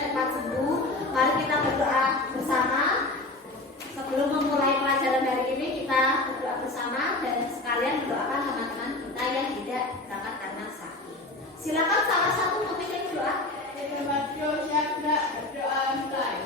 cepat sembuh. Mari kita berdoa bersama. Sebelum memulai pelajaran hari ini, kita berdoa bersama dan sekalian mendoakan teman-teman kita yang tidak berangkat karena sakit. Silakan salah satu memimpin doa. Berdoa mulai. Doa mulai.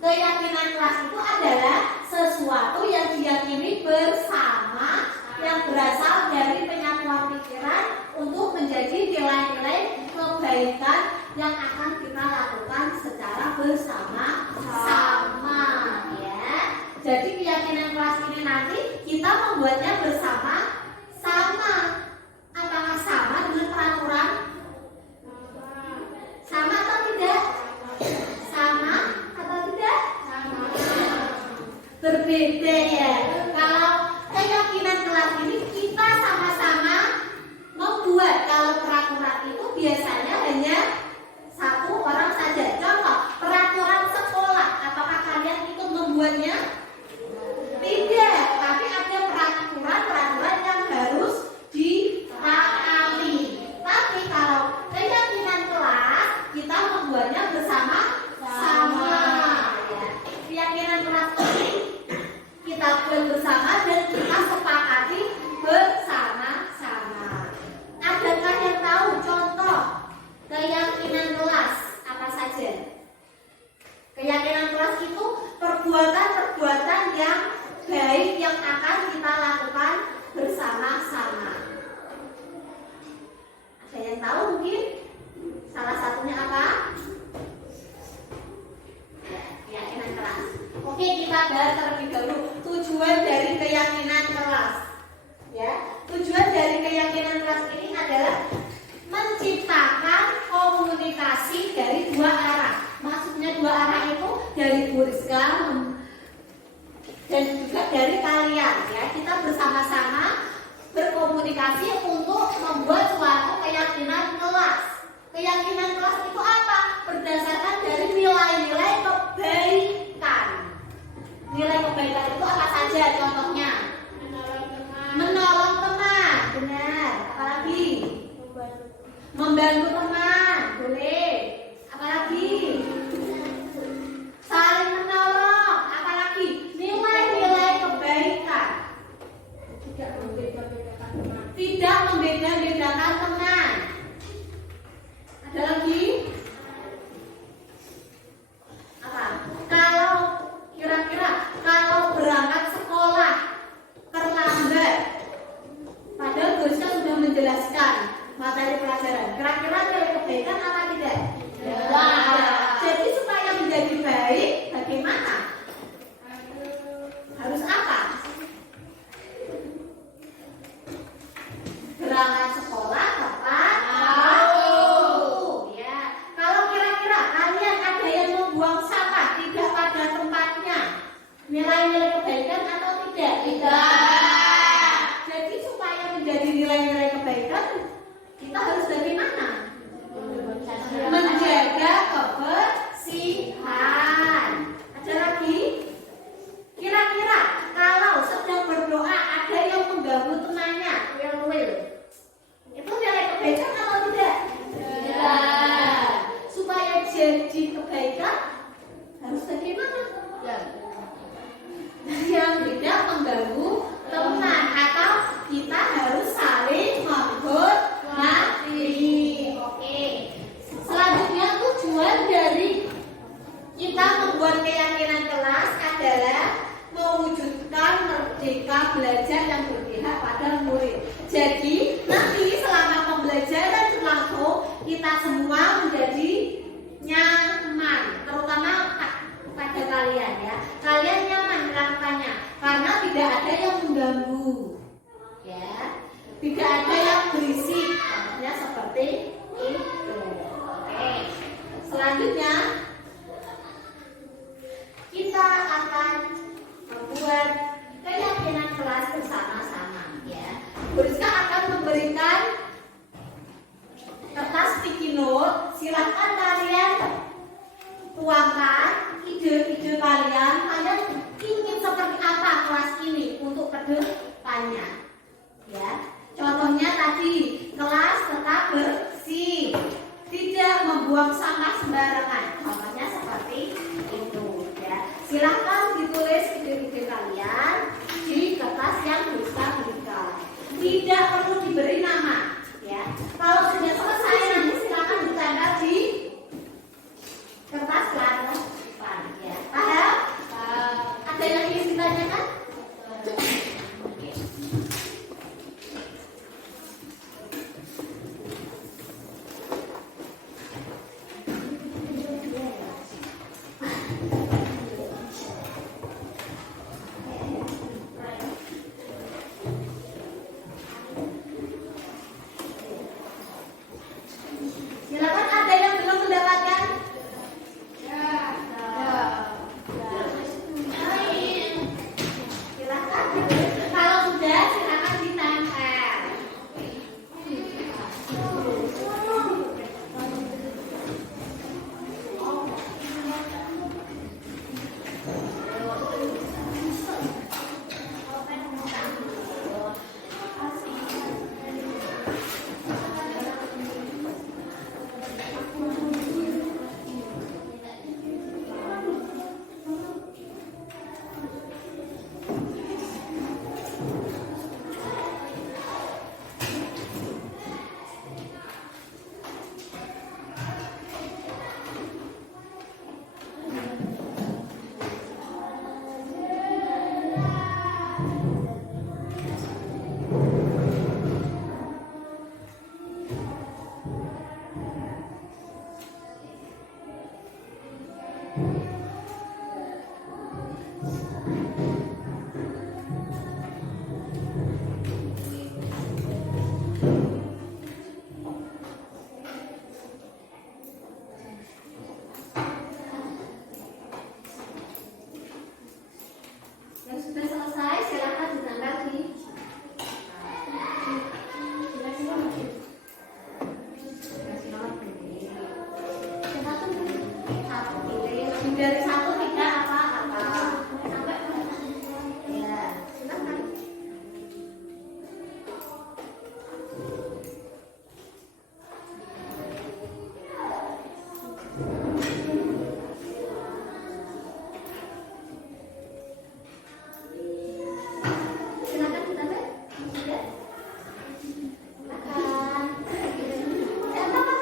Keyakinan kelas itu adalah sesuatu yang diyakini bersama yang berasal dari penyatuan pikiran untuk menjadi nilai-nilai kebaikan yang akan kita lakukan secara bersama-sama ya. Jadi keyakinan kelas ini nanti kita membuatnya bersama-sama. Apakah sama dengan peraturan? Sama atau tidak? Sama atau tidak? Sama. Berbeda ya. Kalau keyakinan kelas ini kita sama-sama membuat. Kalau peraturan itu biasanya hanya satu orang saja. Contoh, peraturan sekolah. Apakah kalian ikut membuatnya? Tidak. Tapi ada peraturan yang harus ditaati. Tapi kalau keyakinan kelas kita membuatnya bersama-sama ya. Keyakinan kelas ini kita buat bersama dan kita sepakati bersama-sama. Adakah yang tahu contoh keyakinan kelas apa saja? Keyakinan kelas itu perbuatan-perbuatan yang baik yang akan kita lakukan bersama-sama. Ada yang tahu mungkin? Salah satunya apa? Ya, keyakinan kelas. Oke, kita bahas terlebih dahulu tujuan dari keyakinan kelas. Ya, tujuan dari keyakinan kelas ini adalah menciptakan komunikasi dari dua arah. Maksudnya dua arah itu dari Bu Rizka dan juga dari kalian ya. Kita bersama-sama berkomunikasi untuk membuat suatu keyakinan kelas. Keyakinan kelas itu apa? Berdasarkan dari nilai-nilai kebaikan. Nilai kebaikan itu apa saja contohnya? Menolong teman, benar. Apalagi? Membantu teman, boleh. Apalagi? Saling menolong, apalagi? Nilai-nilai kebaikan. Tidak membeda-bedakan teman. Ada lagi? kita akan membuat keyakinan kelas bersama-sama ya. Bu Rizka akan memberikan kertas sticky note. Silahkan kalian tuangkan ide-ide kalian. Kalian ingin seperti apa kelas ini untuk kedepannya ya. Contohnya tadi, kelas tetap bersih, tidak membuang sampah sembarangan. Contohnya seperti itu ya. Silahkan ditulis ide-ide kalian di kertas yang bisa berikan. Tidak perlu diberi nama ya. Kalau sudah selesai nanti silahkan ditanda di kertas depan ya. Paham? Ada yang ingin ditanyakan? Silakan, ada yang belum mendapatkan? Silakan. Kalau sudah, silakan ditempel. Yang sudah selesai, silakan ditempel di lebih dari satu tidak apa-apa. Sampai ya, silakan. Silakan ditempel. Sudah? Silakan. Siapa, Mas?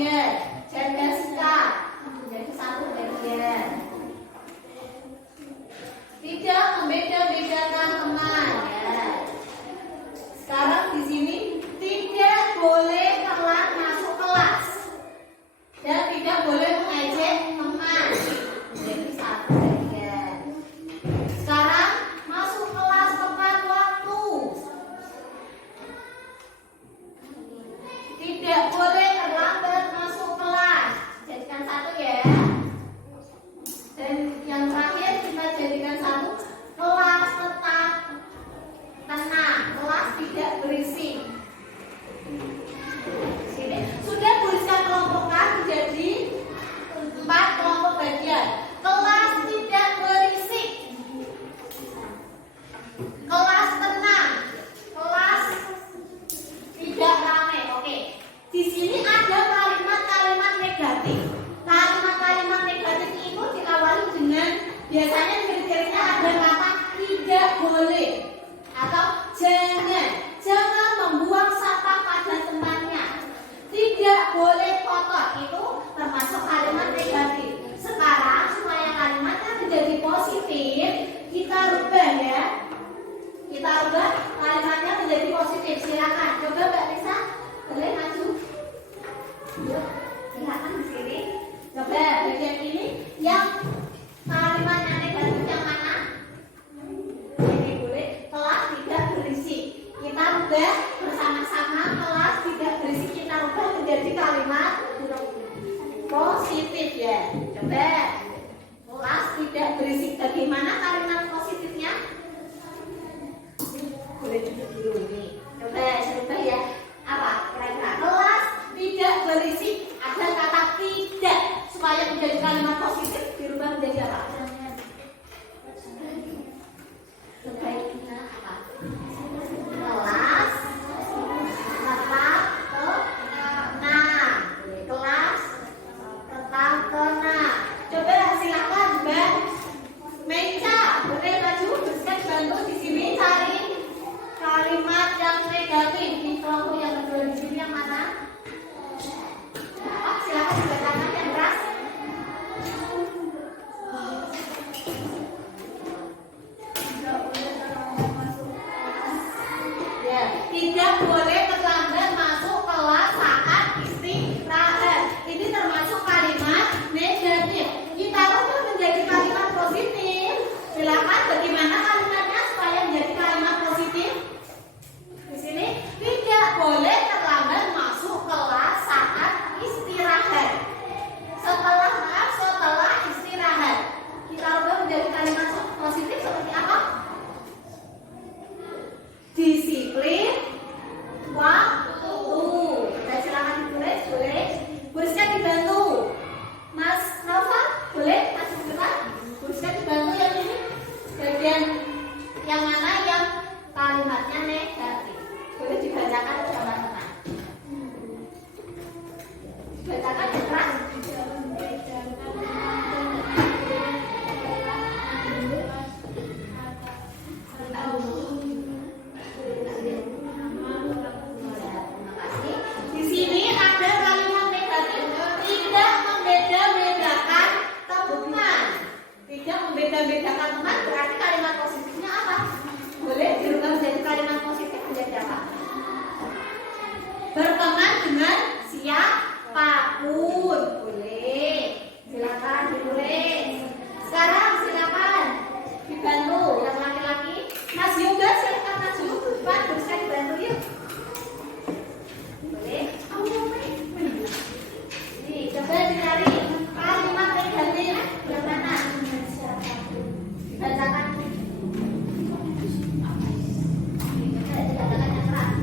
bagian. Jessica menjadi satu bagian. Tidak membeda-bedakan teman ya. Sekarang di sini tidak boleh telat masuk kelas dan tidak boleh mengejek teman. Menjadi satu bagian. Sekarang masuk kelas tepat waktu. Tidak boleh terlambat masuk kelas. Jadikan satu ya. Dan yang terakhir kita jadikan satu, kelas tetap tenang, kelas tidak berisik. Sini sudah tuliskan kelompokkan menjadi 4 kelompok bagian. Kelas tidak berisik, kelas tenang, kelas tidak ramai. Oke. Di sini ada kalimat-kalimat negatif. Kalimat-kalimat negatif itu diawali dengan biasanya ciri-cirinya ada kata tidak boleh atau jangan. Jangan membuang sampah pada tempatnya. Tidak boleh kotor. Itu termasuk kalimat negatif. Sekarang supaya kalimatnya menjadi positif, kita rubah ya. Kita rubah kalimatnya menjadi positif. Silakan. Coba Mbak Lisa, boleh maju. Yuk, silakan di sini. Coba bagian ini yang kalimatnya negatif yang mana? Ini boleh. Kelas tidak berisik. Kita rubah bersama-sama. Kelas tidak berisik kita rubah menjadi kalimat positif ya. Coba. Kelas tidak berisik. Bagaimana kalimat positifnya? Boleh duduk dulu nih. Coba coba ya. Apa kira-kira? Kelas tidak berisik. Ada kata tidak supaya menjadi kalimat positif dirubah menjadi apa? Sebaiknya apa? Kelas tetap tenang. Kelas tetap tenang. Coba silakan Mbak Meca, boleh maju bersekat bantu di sini cari kalimat yang negatif di kelompok yang kedua di sini yang mana? Oh, silakan dibacakan yang keras. Ya, tidak boleh terlambat masuk kelas saat istirahat. Ini termasuk kalimat negatif. Kita rubah menjadi kalimat positif. Silakan bagaimana kalimatnya supaya menjadi kalimat positif? Di sini tidak boleh terlambat masuk kelas saat istirahat. Setelah istirahat. Kita rubah menjadi kalimat positif seperti apa? Disiplin waktu. Kita silakan ditulis, boleh. Buriskan dibantu. Mas Nova, boleh? Mas Nova, buriskan dibantu yang ini. Bagian yang mana yang kalimatnya negatif. Boleh dibacakan teman-teman. Dibacakan yang keras. Di sini ada kalimat negatif tidak membeda-bedakan teman. Tidak membeda-bedakan teman berarti kalimat positifnya apa? Boleh dirubah menjadi kalimat positif menjadi apa? Berteman dengan siapapun. Boleh. Silakan ditulis. Sekarang silakan dibantu yang laki-laki. Mas Yoga silakan maju depan bisa dibantu yuk. Boleh. Nih, coba dicari kalimat negatif yang mana? Dibacakan. Dibacakan yang keras.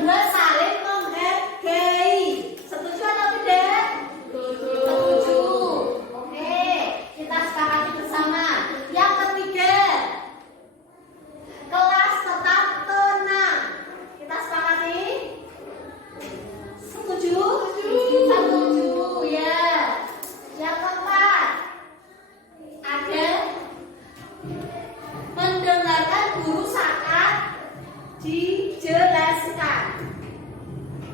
kedua, saling menghargai. Setuju atau tidak? Setuju. Oke, kita sepakati bersama. Yang ketiga, kelas tetap tenang. Kita sepakati? Setuju? Setuju, ya. Yang keempat, ada mendengarkan guru saat dijelaskan.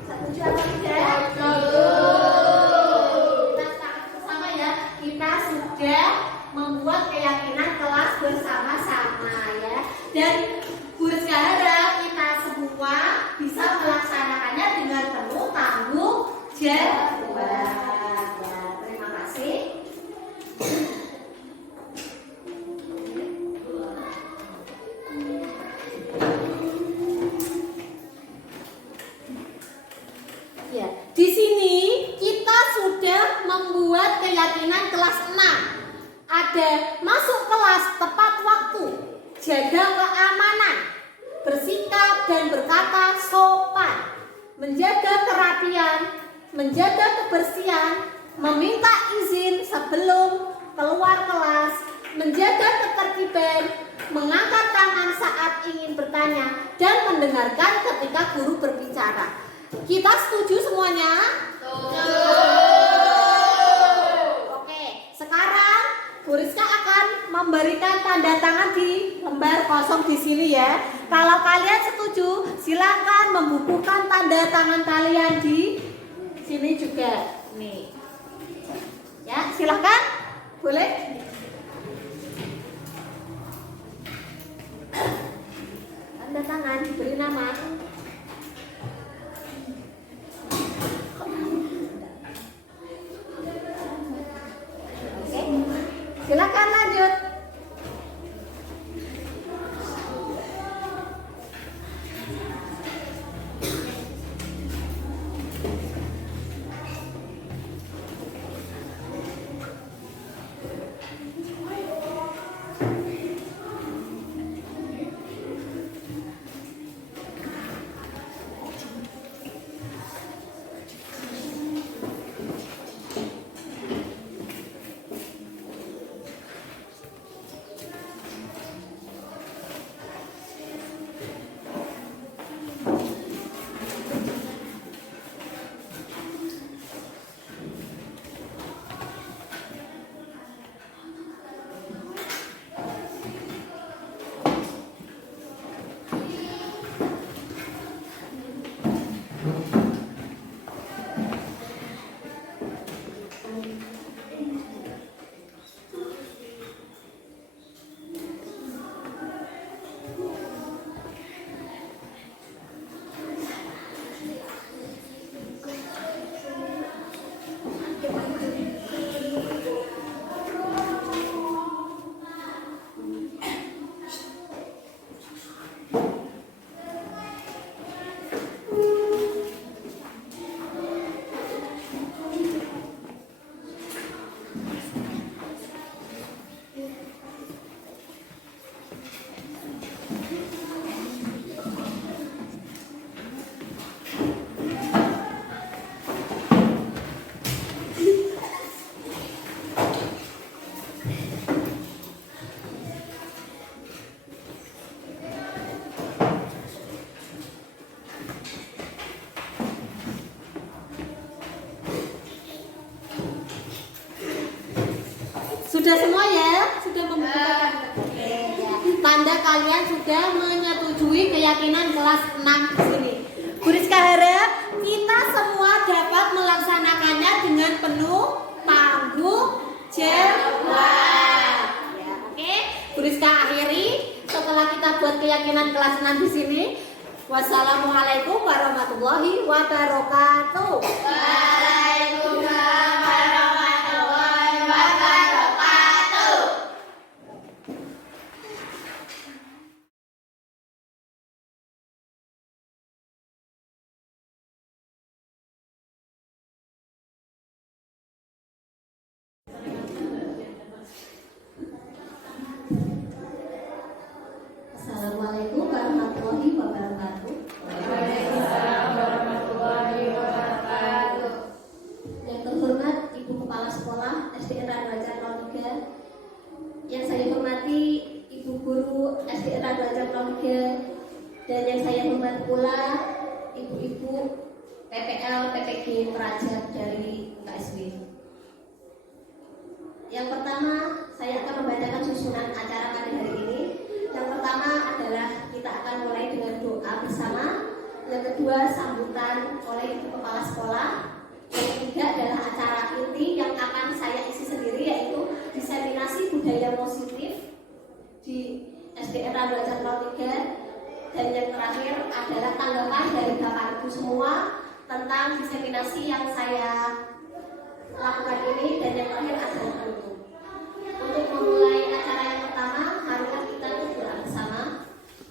Setuju atau tidak? Kita sepakati bersama ya. Kita sudah membuat keyakinan kelas bersama-sama ya. Dan Bu Rizka harap kita semua bisa melaksanakannya dengan penuh tanggung jawab. Ya, terima kasih. Ya, di sini kita sudah membuat keyakinan kelas 6. Ada masuk kelas tepat waktu, jaga keamanan, bersikap dan berkata sopan, menjaga kerapian, menjaga kebersihan, meminta izin sebelum keluar kelas, menjaga ketertiban, mengangkat tangan saat ingin bertanya, dan mendengarkan ketika guru berbicara. Kita setuju semuanya? Oke, sekarang Bu Rizka akan memberikan tanda tangan di lembar kosong di sini ya. Kalau kalian setuju, silakan membukukan tanda tangan kalian di sini juga. Nih. Ya, silakan. Boleh? Tanda tangan, beri nama. Oke. Silakan lanjut. Sudah semua ya? Sudah membukukan tanda kalian sudah menyetujui keyakinan kelas 6 di sini. Bu Rizka harap kita semua dapat melaksanakannya dengan penuh tanggung jawab. Ya, oke. Bu Rizka akhiri setelah kita buat keyakinan kelas 6 di sini. Wassalamualaikum warahmatullahi wabarakatuh. Waalaikumsalam warahmatullahi wabarakatuh. Assalamualaikum warahmatullahi wabarakatuh. Waalaikumsalam PPL PPG Praja dari KSW. Yang pertama, saya akan membacakan susunan acara pada hari ini. Yang pertama adalah kita akan mulai dengan doa bersama. Yang kedua, sambutan oleh Ibu Kepala Sekolah. Yang ketiga adalah acara inti yang akan saya isi sendiri, yaitu diseminasi budaya positif di SDN Randuajar 03. Dan yang terakhir adalah tanggapan dari Bapak Ibu semua tentang diseminasi yang saya lakukan ini. Dan yang terakhir adalah penutup. Untuk memulai acara yang pertama, marilah kita berdoa bersama.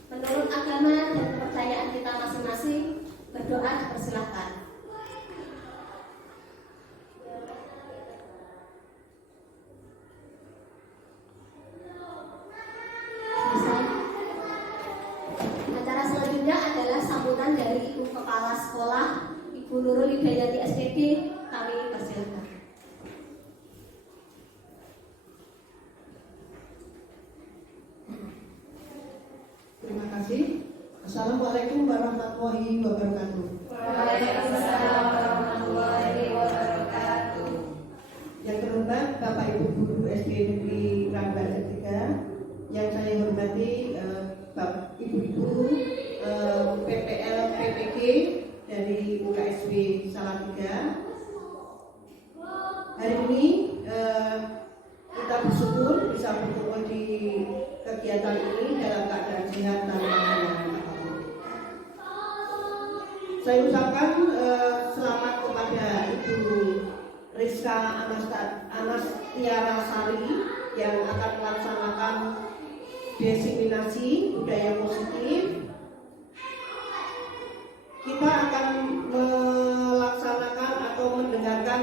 Menurut agama dan kepercayaan kita masing-masing, berdoa dipersilahkan. Acara selanjutnya adalah sambutan dari Ibu Kepala Sekolah, Ibu Nurul Hidayati SPD. Kami persilakan. Terima kasih. Assalamualaikum warahmatullahi wabarakatuh. Waalaikumsalam warahmatullahi wabarakatuh. Yang terhormat Bapak Ibu Guru SD Negeri Randuajar 3, yang saya hormati Bapak Ibu-Ibu PPL PPG dari UKSB Salatiga. Hari ini kita bersyukur bisa berkumpul di kegiatan ini dalam keadaan sehat tanpa halangan apapun. Saya ucapkan selamat kepada Ibu Rizka Anastiara Sari yang akan melaksanakan diseminasi budaya positif. Kita akan melaksanakan atau mendengarkan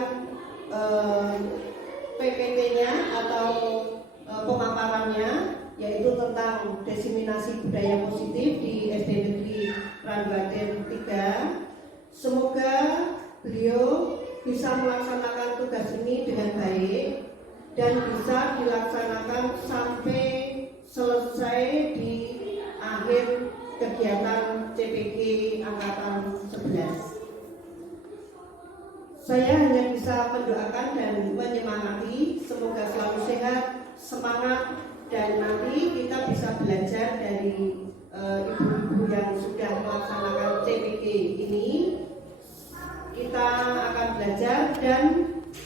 PPT-nya atau pemaparannya, yaitu tentang diseminasi budaya positif di SD Negeri Randuajar 3. Semoga beliau bisa melaksanakan tugas ini dengan baik dan bisa dilaksanakan sampai selesai di akhir kegiatan CPG Angkatan 11. Saya hanya bisa mendoakan dan menyemangati, semoga selalu sehat, semangat, dan nanti kita bisa belajar dari ibu-ibu yang sudah melaksanakan CPG ini. Kita akan belajar dan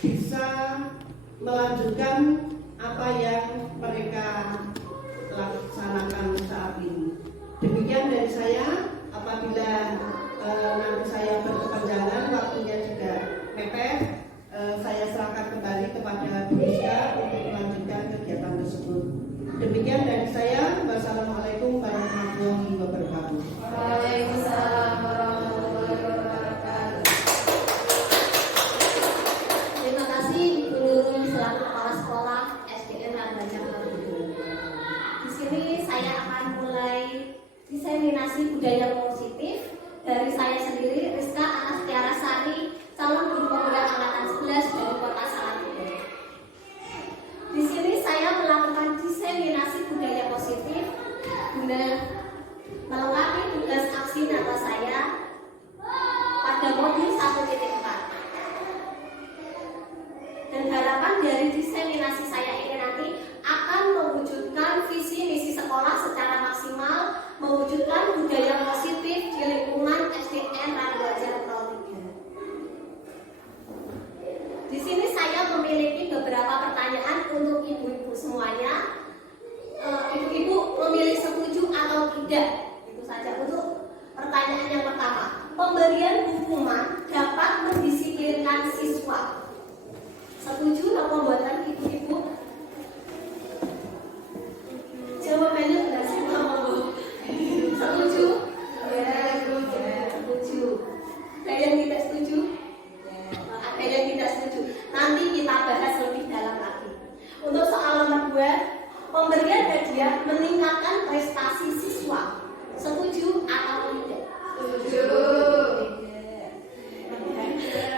bisa melanjutkan apa yang mereka laksanakan saat ini. Demikian dari saya. Apabila nanti saya berkepanjangan, waktunya juga mepet, saya serahkan kembali kepada Bu Rizka untuk melanjutkan kegiatan tersebut. Demikian dari saya. Wassalamualaikum warahmatullahi wabarakatuh. Waalaikumsalam warahmatullahi wabarakatuh. Terima kasih Ibu Nurul selaku Kepala Sekolah SDN Randuajar 3. Di sini saya akan mulai diseminasi budaya positif dari saya sendiri, Rizka Anastiara Sari, calon guru pemuda angkatan 11 dari Kota Salatiga. Di sini saya melakukan diseminasi budaya positif guna melengkapi tugas aksi nyata saya pada modul 1.4. Dan harapan dari diseminasi saya ini nanti akan mewujudkan visi misi sekolah secara maksimal, mewujudkan budaya positif di lingkungan SDN Randuajar 03. Di sini saya memiliki beberapa pertanyaan untuk ibu-ibu semuanya. Ibu-ibu memilih setuju atau tidak? Itu saja untuk pertanyaan yang pertama. Pemberian hukuman dapat mendisiplinkan siswa. Setuju atau pembuatan ibu-ibu? Jawabannya sudah semua, Bu. Setuju? Ya, setuju. Ada yang tidak setuju? Ada yang tidak setuju. Nanti kita bahas lebih dalam lagi. Untuk soal nomor 2, pemberian hadiah meningkatkan prestasi siswa. Setuju atau tidak? Setuju.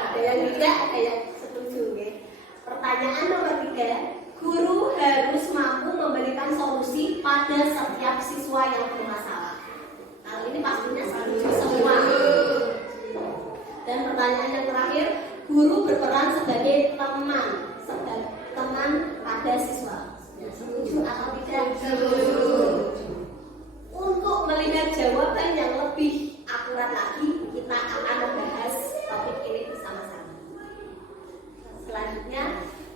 Ada yang tidak, ada yang setuju. Okay. Pertanyaan nomor 3, guru harus mampu memberikan solusi pada setiap siswa yang bermasalah. Kalau ini pastinya setuju semua. guru berperan sebagai teman pada siswa. Setuju atau tidak? Setuju. Untuk melihat jawaban yang lebih akurat lagi, kita akan membahas topik ini bersama-sama. Selanjutnya,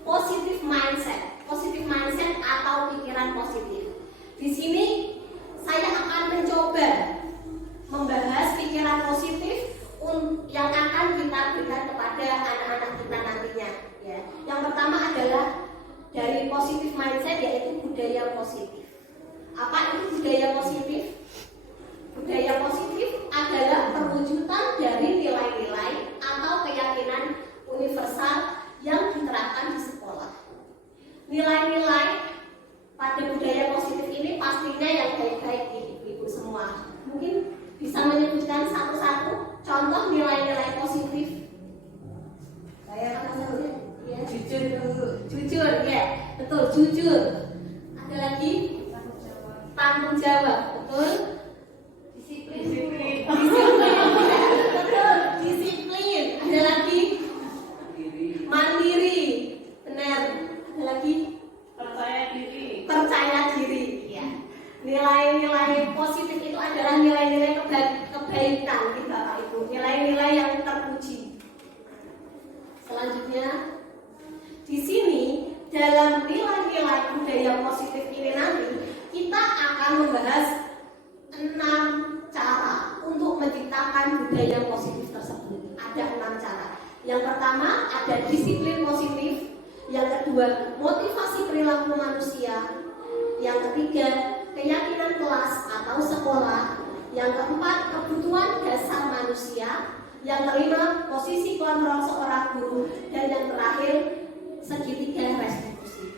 positive mindset. Positive mindset atau pikiran positif. Di sini saya akan mencoba membahas pikiran positif yang akan kita berikan kepada anak-anak kita nantinya. Ya. Yang pertama adalah dari positive mindset, yaitu budaya positif. Apa itu budaya positif? Budaya positif adalah perwujudan dari nilai-nilai atau keyakinan universal yang diterapkan di sekolah. Nilai-nilai pada budaya positif ini pastinya yang baik-baik di ibu semua. Mungkin bisa menyebutkan satu-satu contoh nilai-nilai positif. Saya dulu. Ya. Jujur dulu. Jujur, ya, betul, jujur. Ada lagi? Tanggung jawab, betul. Disiplin. Disiplin, betul, disiplin. Ada lagi? Mandiri, benar. Ada lagi? Percaya diri. Ya. Nilai-nilai positif itu adalah nilai-nilai kebaikan di Bapak Ibu, nilai-nilai yang terpuji. Selanjutnya, di sini dalam nilai-nilai budaya positif ini nanti kita akan membahas 6 cara untuk menciptakan budaya positif tersebut. Ada 6 cara. Yang pertama ada disiplin positif, yang kedua motivasi perilaku manusia, yang ketiga keyakinan kelas atau sekolah, yang keempat kebutuhan dasar manusia, yang kelima posisi kontrol seorang guru, dan yang terakhir segitiga restitusi.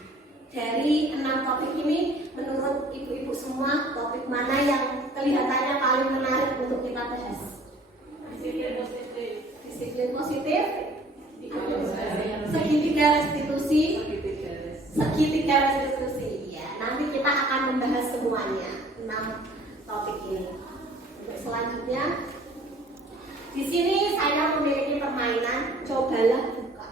Dari 6 topik ini, menurut ibu-ibu semua, topik mana yang kelihatannya paling menarik untuk kita bahas? Disiplin positif, segitiga restitusi, segitiga restitusi. Ya, nanti kita akan membahas semuanya 6 topik ini. Untuk selanjutnya, di sini saya memiliki permainan, cobalah buka.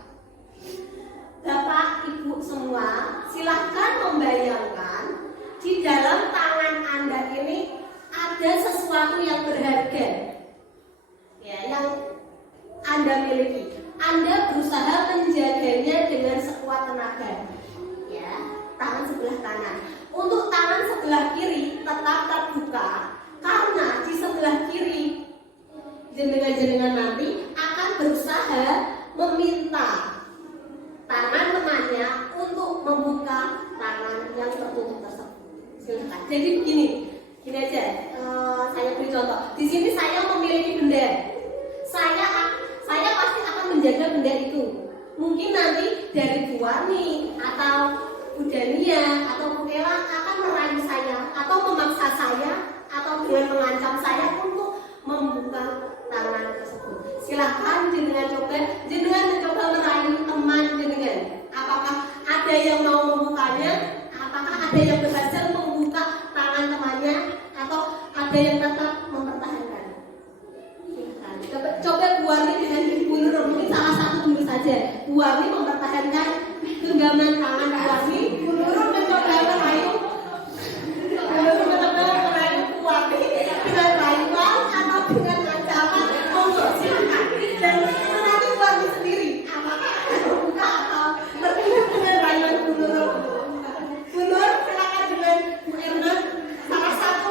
Bapak Ibu semua, silahkan membayangkan di dalam tangan Anda ini ada sesuatu yang berharga, ya, yang Anda miliki. Anda berusaha menjaganya dengan sekuat tenaga, ya, tangan sebelah kanan. Untuk tangan sebelah kiri tetap terbuka, karena di sebelah kiri jenengan-jenengan nanti akan berusaha meminta tangan temannya untuk membuka tangan yang tertutup tersebut. Silakan. Jadi begini aja. Saya beri contoh. Di sini saya memiliki benda. Saya pasti akan menjaga benda itu. Mungkin nanti dari Bu Warni atau Bu Dania atau Bu Ella akan merayu saya atau memaksa saya atau dengan mengancam saya untuk membuka tangan tersebut. Silahkan jenengan mencoba merayu teman jenengan. Apakah ada yang mau membukanya? Apakah ada yang berhasil membuka tangan temannya? Atau ada yang tetap mempertahankan? Silahkan. Coba Bu Warni dengan Ibu Nur, mungkin salah satu dulu saja. Bu Warni mempertahankan genggaman tangan Bu Warni. Bu Nur mencoba merayu. Bu Nur mencoba merayu Bu Warni dengan rayuan atau dengan ancaman. Silakan. Dan nanti Bu Warni sendiri apakah akan terbuka atau tertutup dengan rayuan Bu Nur. Bu Nur, silakan dengan Bu Erna. Salah satu.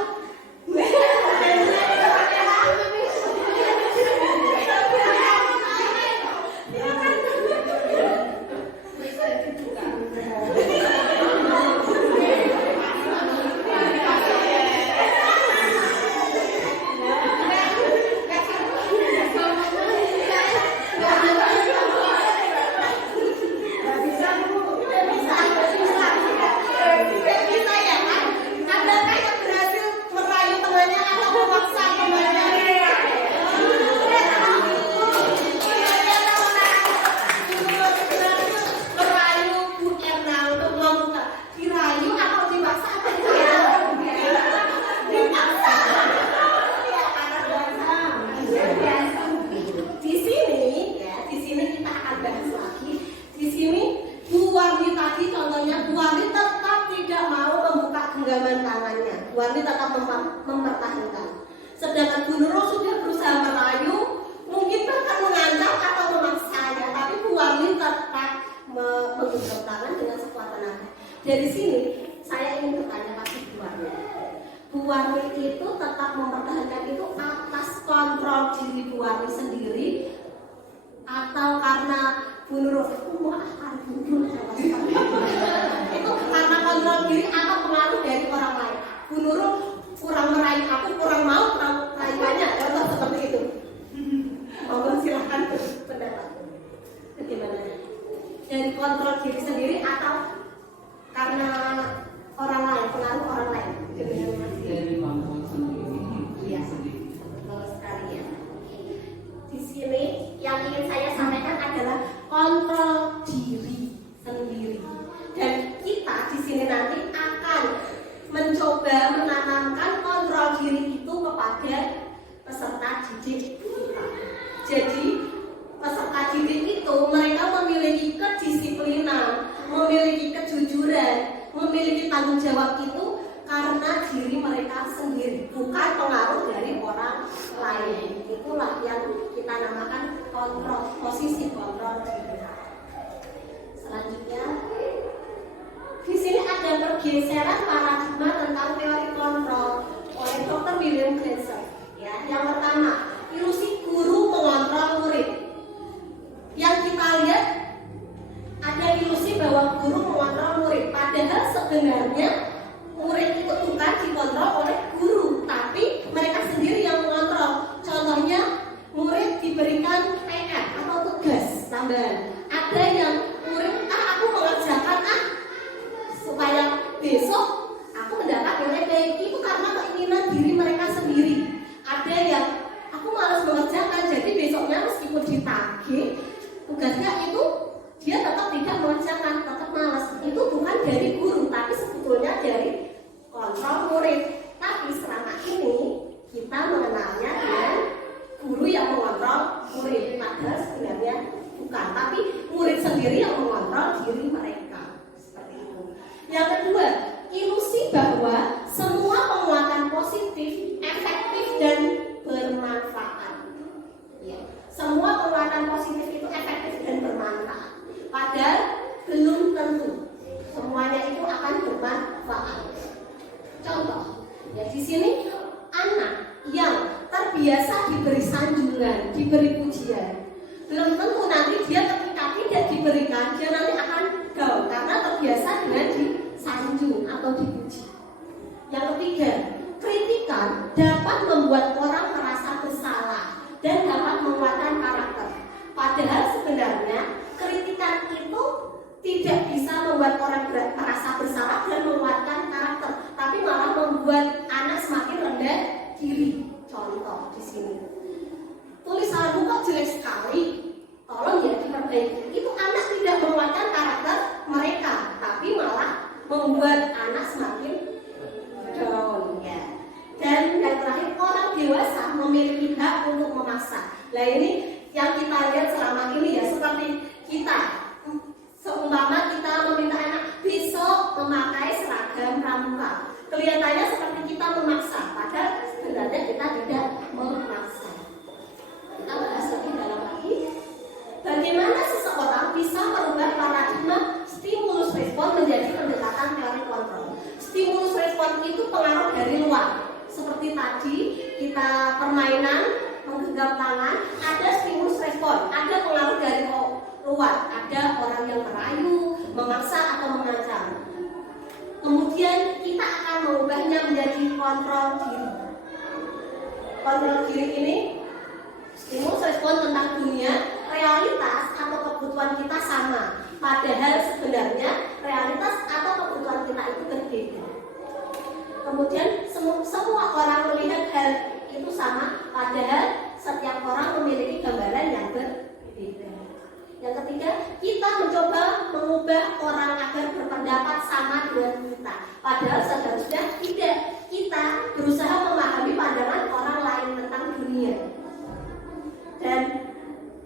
Dari sini saya ingin bertanya pada Bu Warmi. Bu Warmi itu tetap mempertahankan itu atas kontrol diri Bu Warmi sendiri atau karena Bu Nurul itu karena kontrol diri atau pengaruh dari orang lain? Bu Nurul kurang meraih aku, kurang mau meraih banyak, contoh seperti itu. Mohon silahkan pendapat. Bagaimana? Dari kontrol diri sendiri atau karena orang lain, pengaruh orang lain? Dari kemampuan sendiri. Iya, betul sekali ya. Di sini yang ingin saya sampaikan adalah kontrol diri sendiri. Dan kita di sini nanti akan mencoba menanamkan kontrol diri itu kepada peserta didik kita. Jadi peserta didik itu mereka memiliki kedisiplinan, memiliki kejujuran, memiliki tanggung jawab itu karena diri mereka sendiri, bukan pengaruh dari orang lain. Itulah yang kita namakan kontrol, posisi kontrol diri. Selanjutnya, di sini ada pergeseran paradigma tentang teori kontrol oleh Dr. William Glasser. Ya, yang pertama, ilusi guru mengontrol murid. Yang kita lihat ada ilusi bahwa guru mengontrol murid, padahal sebenarnya murid itu bukan dikontrol oleh guru, tapi mereka sendiri yang mengontrol. Contohnya, murid diberikan PR atau tugas tambahan. Ada yang murid, aku mengerjakan supaya besok aku mendapat nilai baik, itu karena keinginan diri mereka sendiri. Ada yang aku malas mengerjakan, jadi besoknya meskipun ditagih tugasnya itu dia tetap tidak mengerjakan, tetap malas. Itu bukan dari guru, tapi sebetulnya dari kontrol murid. Tapi selama ini kita mengenalnya dengan guru yang mengontrol murid, padahal sebenarnya bukan, tapi murid sendiri yang mengontrol diri mereka. Seperti itu. Yang kedua, ilusi bahwa semua penguatan positif, efektif dan bermanfaat. Ya, semua penguatan positif itu efektif dan bermanfaat. Padahal belum tentu semuanya itu akan bermanfaat. Contoh, ya di sini anak yang terbiasa diberi sanjungan, diberi pujian, belum tentu nanti dia ketika tidak diberikan, dia nanti akan down karena terbiasa dengan disanjung atau dipuji. Yang ketiga, kritikan dapat membuat orang merasa bersalah dan dapat menguatkan karakter. Padahal sebenarnya kritikan itu tidak bisa membuat orang merasa bersalah dan menguatkan karakter, tapi malah membuat anak semakin rendah diri. Contoh di sini, tulisanmu kok jelek sekali, tolong ya diperbaiki. Itu anak tidak menguatkan karakter mereka, tapi malah membuat anak semakin down ya. Dan yang terakhir, orang dewasa memiliki hak untuk memaksa. Nah ini yang kita lihat selama ini ya, seperti kita seumpama kita meminta anak besok memakai seragam pramuka, kelihatannya seperti kita memaksa, padahal sebenarnya kita tidak memaksa. Kita bahas lebih dalam lagi, bagaimana seseorang bisa merubah paradigma stimulus respon menjadi pendekatan teori kontrol. Stimulus respon itu pengaruh dari luar, seperti tadi kita permainan menggenggam tangan, ada stimulus respon, ada pengaruh dari luar, ada orang yang merayu, memaksa atau mengancam. Kemudian kita akan mengubahnya menjadi kontrol diri. Kontrol diri ini stimulus respon tentang dunia, realitas atau kebutuhan kita sama, padahal sebenarnya realitas atau kebutuhan kita itu berbeda. Kemudian semua orang melihat hal itu sama, padahal setiap orang memiliki gambaran yang berbeda. Yang ketiga, kita mencoba mengubah orang agar berpendapat sama dengan kita, padahal seharusnya tidak. Kita berusaha memahami pandangan orang lain tentang dunia. Dan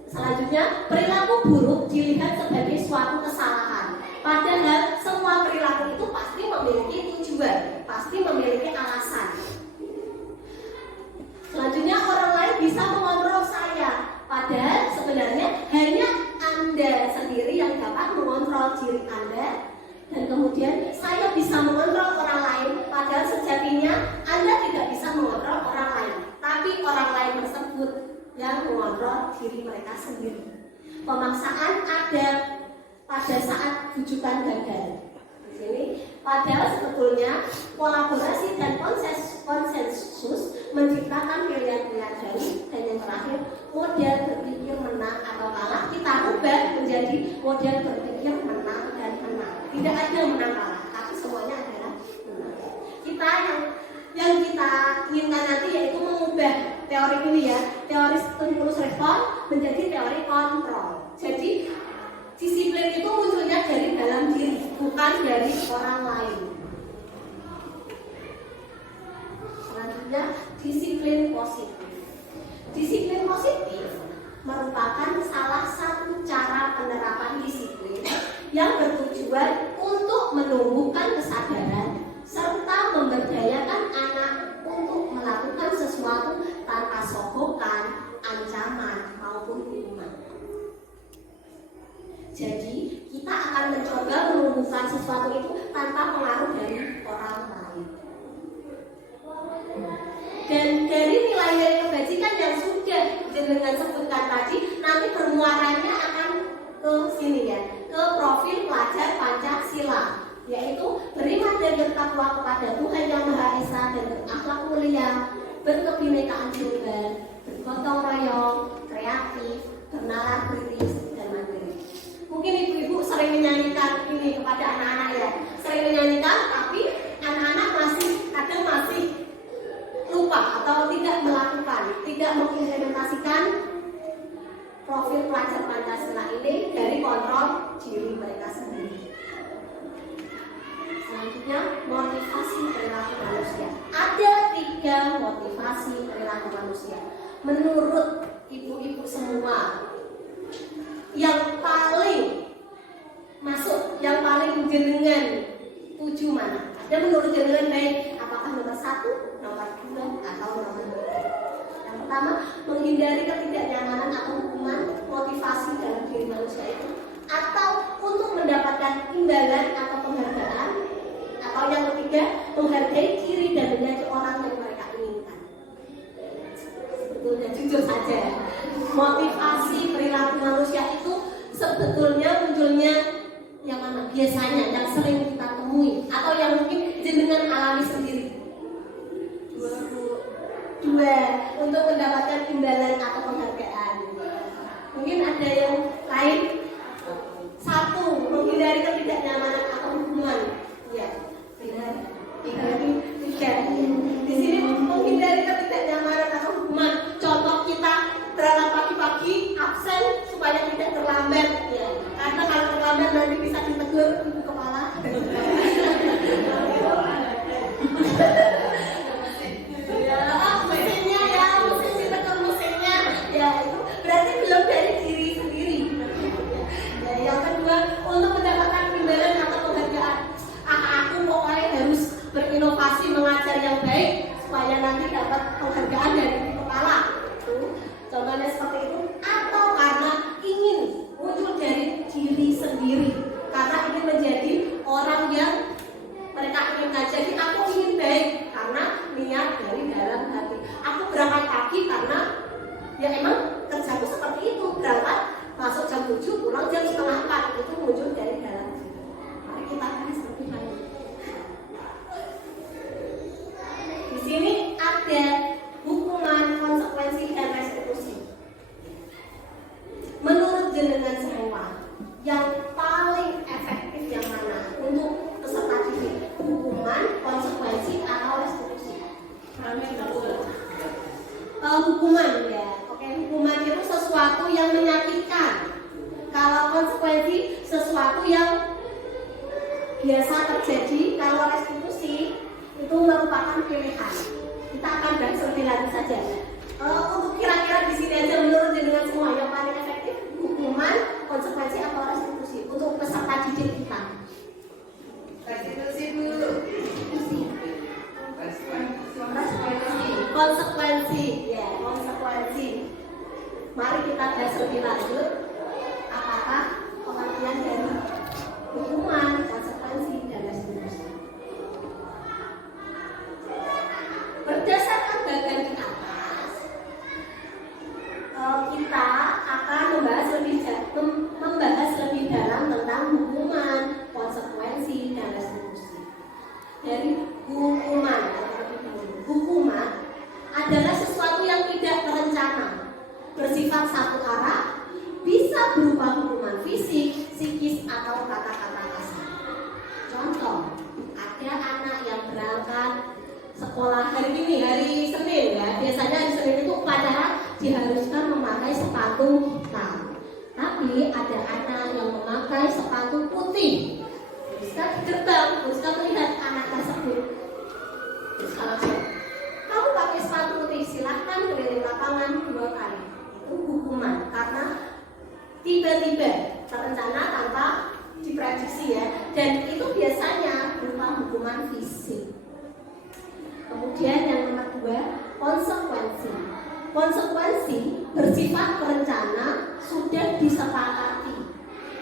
selanjutnya, perilaku buruk dilihat sebagai suatu kesalahan, padahal semua perilaku itu pasti memiliki tujuan, pasti memiliki alasan. Selanjutnya, orang lain bisa mengontrol saya, padahal sebenarnya hanya Anda sendiri yang dapat mengontrol diri Anda. Dan kemudian diri mereka sendiri. Pemaksaan ada pada saat bujukan gagal. Di sini, padahal sebetulnya kolaborasi dan konsensus menciptakan pilihan-pilihan baru. Dan yang terakhir, model berpikir menang atau kalah kita ubah menjadi model berpikir menang dan menang. Tidak ada menang kalah, tapi semuanya adalah menang. Kita yang kita inginkan nanti yaitu mengubah teori ini ya, teori stimulus respon menjadi teori kontrol. Jadi disiplin itu munculnya dari dalam diri, bukan dari orang lain. Selanjutnya, disiplin positif. Disiplin positif merupakan salah satu cara penerapan disiplin yang bertujuan untuk menumbuhkan kesadaran serta memberdayakan anak untuk melakukan sesuatu tanpa sogokan, ancaman maupun hukuman. Jadi kita akan mencoba menumbuhkan sesuatu itu tanpa pengaruh dari orang lain. Dan dari nilai-nilai kebajikan yang sudah dengan sebutkan tadi, nanti bermuaranya akan ke sini ya, ke profil pelajar Pancasila, yaitu beriman dan bertakwa kepada Tuhan Yang Maha Esa dan berakhlak mulia, berkebinekaan tunggal, bergotong royong, kreatif, bernalar kritis dan mandiri. Mungkin ibu-ibu sering menyanyikan ini kepada anak-anak ya, sering menyanyikan, tapi anak-anak kadang masih lupa atau tidak melakukan, tidak mengimplementasikan profil pelajar Pancasila ini dari kontrol diri mereka sendiri. Selanjutnya, motivasi perilaku manusia. Ada 3 motivasi perilaku manusia. Menurut ibu-ibu semua, yang paling masuk, yang paling jenengan tuju mana? Ada menurut jenengan baik, apakah nomor 1, nomor 2, atau nomor 3? Yang pertama, menghindari ketidaknyamanan atau hukuman, motivasi dalam diri manusia itu, atau untuk mendapatkan imbalan atau penghargaan, atau yang ketiga, menghargai diri dan menjadi orang yang mereka inginkan. Sebetulnya jujur saja, motivasi perilaku manusia itu sebetulnya munculnya yang mana? Biasanya yang sering kita temui atau yang mungkin jenengan alami sendiri. Dua, untuk mendapatkan imbalan atau penghargaan. Mungkin ada yang lain. 1, menghindari ketidaknyamanan atau hukuman. Ya, benar. 3. Di sini menghindari ketidaknyamanan atau hukuman. Contoh kita berangkat pagi-pagi absen supaya tidak terlambat. Ya, karena kalau terlambat nanti bisa ditegur ibu kepala. Berarti belum dari diri sendiri. Ya, yang kedua, untuk mendapatkan imbalan atau penghargaan, aku pokoknya harus berinovasi mengajar yang baik supaya nanti dapat penghargaan dari kepala. Contohnya seperti itu. Atau karena ingin muncul dari diri sendiri, karena ingin menjadi orang yang mereka inginkan. Jadi aku ingin baik karena niat dari dalam hati. Aku berangkat pagi karena ya emang kerjaku seperti itu, berangkat masuk jam 7, pulang jam 3:30, itu muncul dari dalam diri. Mari kita bahas lebih lanjut. Di sini ada hukuman, konsekuensi dan restitusi. Menurut jenengan semua, yang paling efektif yang mana untuk peserta didik? Hukuman, konsekuensi atau restitusi? Hukuman ya. Hukuman itu sesuatu yang menyakitkan. Kalau konsekuensi sesuatu yang biasa terjadi. Kalau restitusi itu merupakan pilihan. Kita akan bahas lebih lanjut saja. Untuk kira-kira di sini aja menurut jenengan semua yang paling efektif hukuman, konsekuensi atau restitusi untuk peserta didik kita? Restitusi dulu. Konsekuensi, ya konsekuensi. Mari kita bahas lebih lanjut apakah pengertian dari hukuman, konsekuensi, dan restitusi. Berdasarkan bagian di atas, kita dari hukuman. Hukuman adalah sesuatu yang tidak terencana, bersifat satu arah, bisa berupa hukuman fisik, psikis, atau kata-kata kasar. Contoh, ada anak yang berangkat sekolah hari ini, hari Senin ya. Biasanya hari Senin itu upacara diharuskan memakai sepatu hitam. Tapi ada anak yang memakai sepatu putih. Bisa gerbang, bisa melihat anak tersebut. Bisa langsung, kamu pakai sepatu putih, silahkan keliling lapangan 2 kali. Itu hukuman karena tiba-tiba terencana tanpa diprediksi ya. Dan itu biasanya berupa hukuman fisik. Kemudian yang nomor 2, konsekuensi. Konsekuensi bersifat berencana, sudah disepakati.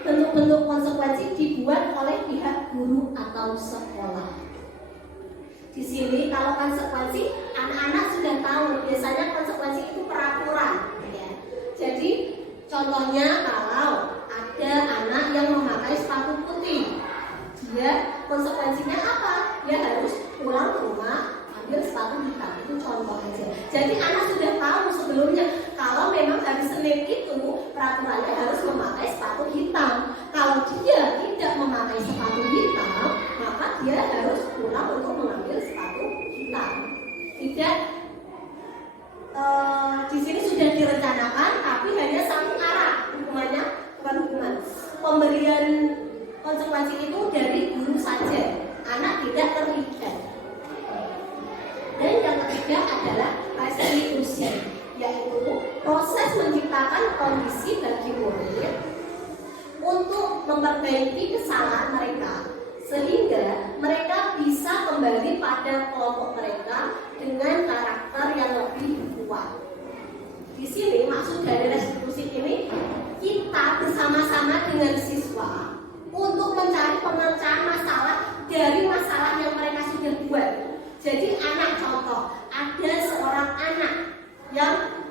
Bentuk-bentuk konsekuensi dibuat oleh pihak guru atau sekolah. Di sini kalau konsekuensi anak-anak sudah tahu, biasanya konsekuensi itu peraturan. Ya. Jadi contohnya kalau ada anak yang memakai sepatu putih, dia konsekuensinya apa? Dia harus pulang ke rumah ambil sepatu hitam. Itu contoh aja. Jadi anak sudah tahu sebelumnya kalau memang hari Senin itu peraturannya harus memakai sepatu hitam. Kalau dia tidak memakai sepatu hitam, maka dia harus pulang untuk mengambil sepatu hitam. Tidak di sini sudah direncanakan, tapi hanya satu arah hukumannya, bukan hukuman. Pemberian konsekuensi itu dari guru saja, anak tidak terlibat. Dan yang ketiga adalah restitusi, yaitu proses menciptakan kondisi bagi murid untuk memperbaiki kesalahan mereka, sehingga mereka bisa kembali pada kelompok mereka dengan karakter yang lebih kuat. Di sini maksud dari restitusi ini, kita bersama-sama dengan siswa untuk mencari pemecahan masalah dari masalah yang mereka sudah buat. Jadi anak, contoh, ada seorang anak yang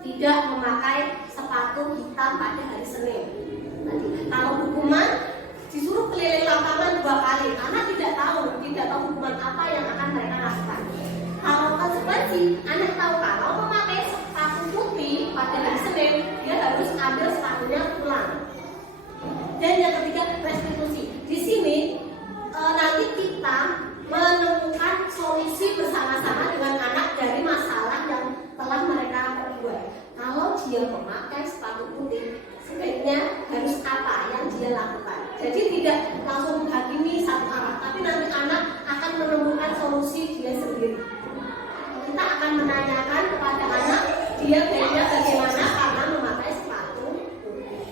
tidak memakai sepatu hitam pada hari Senin. Nanti, kalau hukuman disuruh keliling lapangan 2 kali, anak tidak tahu hukuman apa yang akan mereka lakukan. Kalau konsekuensi, anak tahu kalau memakai sepatu putih pada hari Senin, dia harus ambil sepatunya pulang. Dan yang ketiga, restitusi. Di sini nanti kita menemukan solusi bersama-sama dengan anak dari masalah yang telah mereka perbuat. Kalau dia memakai sepatu putih, sebaiknya harus apa yang dia lakukan. Jadi tidak langsung menghakimi satu arah, tapi nanti anak akan menemukan solusi dia sendiri. Kita akan menanyakan kepada anak dia baiknya bagaimana karena memakai sepatu putih.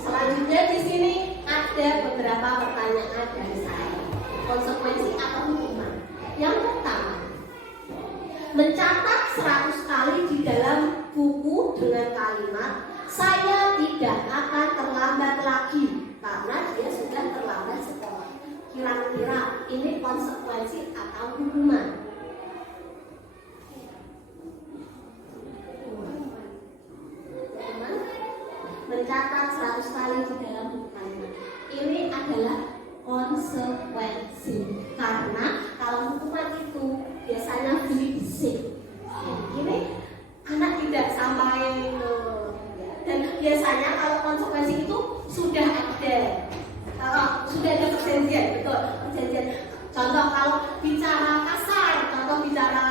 Selanjutnya di sini ada beberapa pertanyaan dari saya. Konsekuensi atau hukuman? Yang pertama, mencatat 100 kali di dalam buku dengan kalimat saya tidak akan terlambat lagi karena dia sudah terlambat sekolah. Kira-kira ini konsekuensi atau hukuman? Hukuman? Mencatat 100 kali di dalam buku kalimat. Ini adalah konsekuensi. Karena kalau hukuman itu biasanya fisik. Ini anak tidak sampai dan biasanya kalau konsekuensi itu sudah ada perjanjian, betul, perjanjian. Contoh kalau bicara kasar, contoh bicara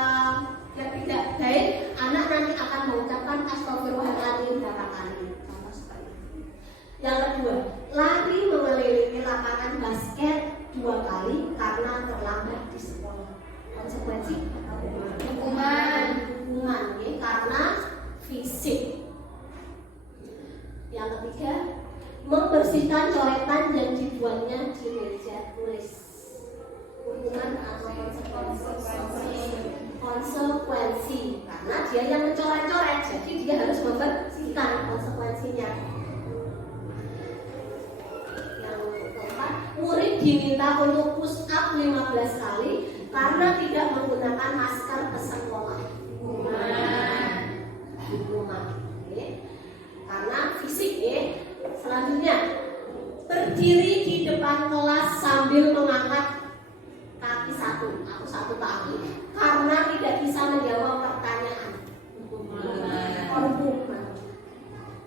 yang tidak baik, anak nanti akan mengucapkan astagfirullahaladzim berapa kali. Contoh seperti itu. Yang kedua, lari mengelilingi lapangan basket 2 kali karena terlambat di sekolah. Konsekuensi hukuman ya, karena fisik. Yang ketiga, membersihkan coretan yang dibuatnya di meja tulis. Hukuman atau konsekuensi karena dia yang mencoret-coret, jadi dia harus membersihkan konsekuensinya. Yang keempat, murid diminta untuk push up 15 kali karena tidak menggunakan masker ke sekolah. Hukuman. Karena fisik ya. Selanjutnya, berdiri di depan kelas sambil mengangkat kaki satu atau satu kaki karena tidak bisa menjawab pertanyaan. Hukuman.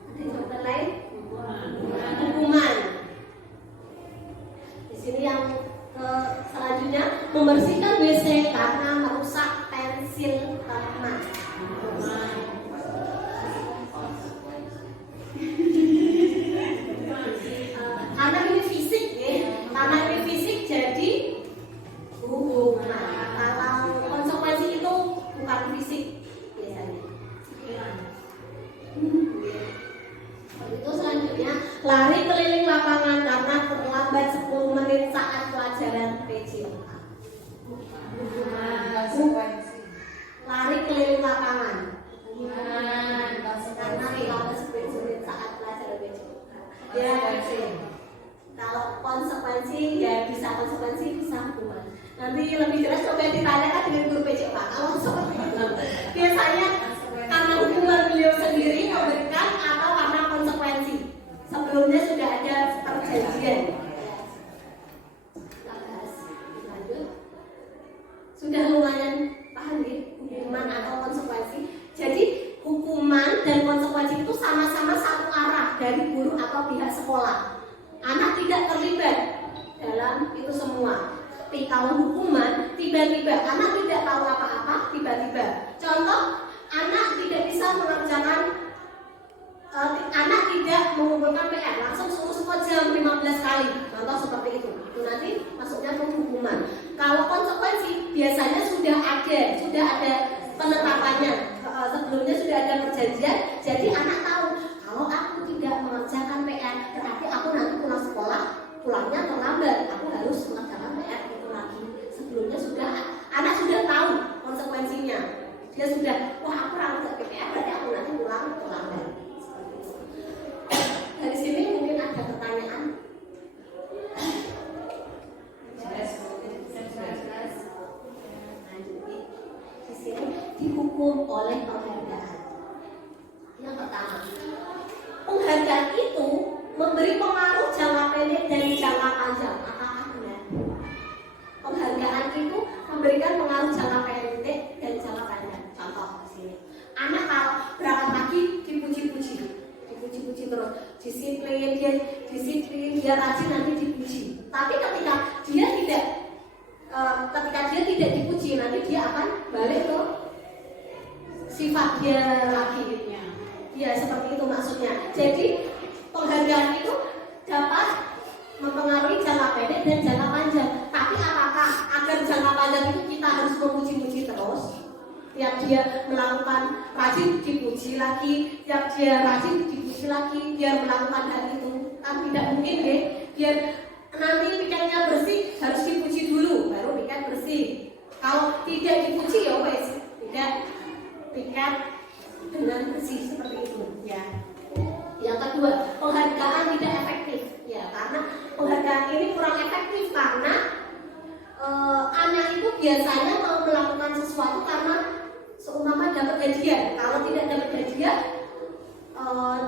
Ada jawaban lain? Hukuman. Di sini yang selanjutnya membersihkan WC karena merusak pensil teman. Karena ini fisik ya, karena ini fisik jadi hukuman. Kalau konsekuensi itu bukan fisik biasanya. Itu selanjutnya lari keliling lapangan karena terlambat 10 menit saat pelajaran PJOK. Lari keliling lapangan karena terlambat 10 menit saat pelajaran PJOK. Ya, kalau konsekuensi ya bisa konsekuensi bisa hukuman. Nanti lebih jelas coba ditanyakan dengan guru PJOK. Kalau seperti itu biasanya karena hukuman beliau sendiri memberikan atau karena konsekuensi. Sebelumnya sudah ada perjanjian. Lanjut. Sudah lumayan paham ya hukuman atau konsekuensi. Jadi hukuman dan konsekuensi itu sama-sama satu arah dari guru atau pihak sekolah. Anak tidak terlibat dalam itu semua. Tapi kalau hukuman tiba-tiba anak tidak tahu apa-apa tiba-tiba. Contoh, anak tidak bisa mengerjakan, anak tidak mengumpulkan PR, langsung suruh sekolah jam 15 kali. Contoh seperti itu. Itu nanti masuknya ke hukuman. Kalau konsekuensi biasanya sudah ada penetapannya. Sebelumnya sudah ada perjanjian. Jadi anak tahu kalau aku tidak mengerjakan PR, berarti aku nanti pulang sekolah pulangnya terlambat. Aku harus mengerjakan PR itu lagi. Sebelumnya anak sudah tahu konsekuensinya. Dia sudah, wah aku rangkap PPR, berarti aku nanti pulang terlambat. Dari sini mungkin ada pertanyaan. Di sini dihukum oleh penghargaan. Yang pertama, penghargaan itu memberi pengaruh jangka pendek dan jangka panjang. Apakah benar? Penghargaan itu memberikan pengaruh jangka pendek dan jangka panjang. Contoh di sini, anak kalau berangkat pagi dipuji-puji terus, disiplin, dia rajin nanti dipuji. Tapi ketika dia tidak dipuji, nanti dia akan balik ke sifat dia lagi. Ya seperti itu maksudnya. Jadi penghargaan itu dapat mempengaruhi jangka pendek dan jangka panjang. Tapi apakah agar jangka panjang itu kita harus memuji-muji terus? Tiap dia melakukan rajin dipuji lagi, tiap dia rajin dipuji lagi, dia melakukan hal itu kan tidak mungkin deh. Biar nanti pikirnya bersih harus dipuji dulu, baru pikir bersih. Kalau tidak dipuji ya wes, tidak pikat dengan bersih seperti itu ya. Yang kedua, penghargaan tidak efektif ya, karena penghargaan ini kurang efektif karena anak itu biasanya mau melakukan sesuatu karena seumpama dapat hadiah. Kalau tidak dapat hadiah,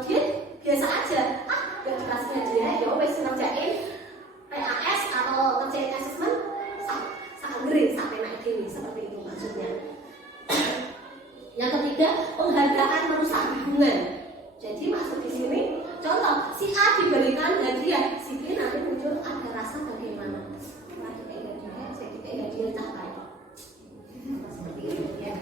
dia biasa aja. Gak dikasih hadiah, ya wes ngerjain PAS atau ngerjain asesmen sampai naik gini, seperti itu maksudnya. Yang ketiga, penghargaan merusak hubungan. Jadi maksud di sini, contoh si A diberikan hadiah, si B nanti muncul ada rasa bagaimana? Lagi kayak hadiah, saya kayak hadiah capai. Seperti itu ya.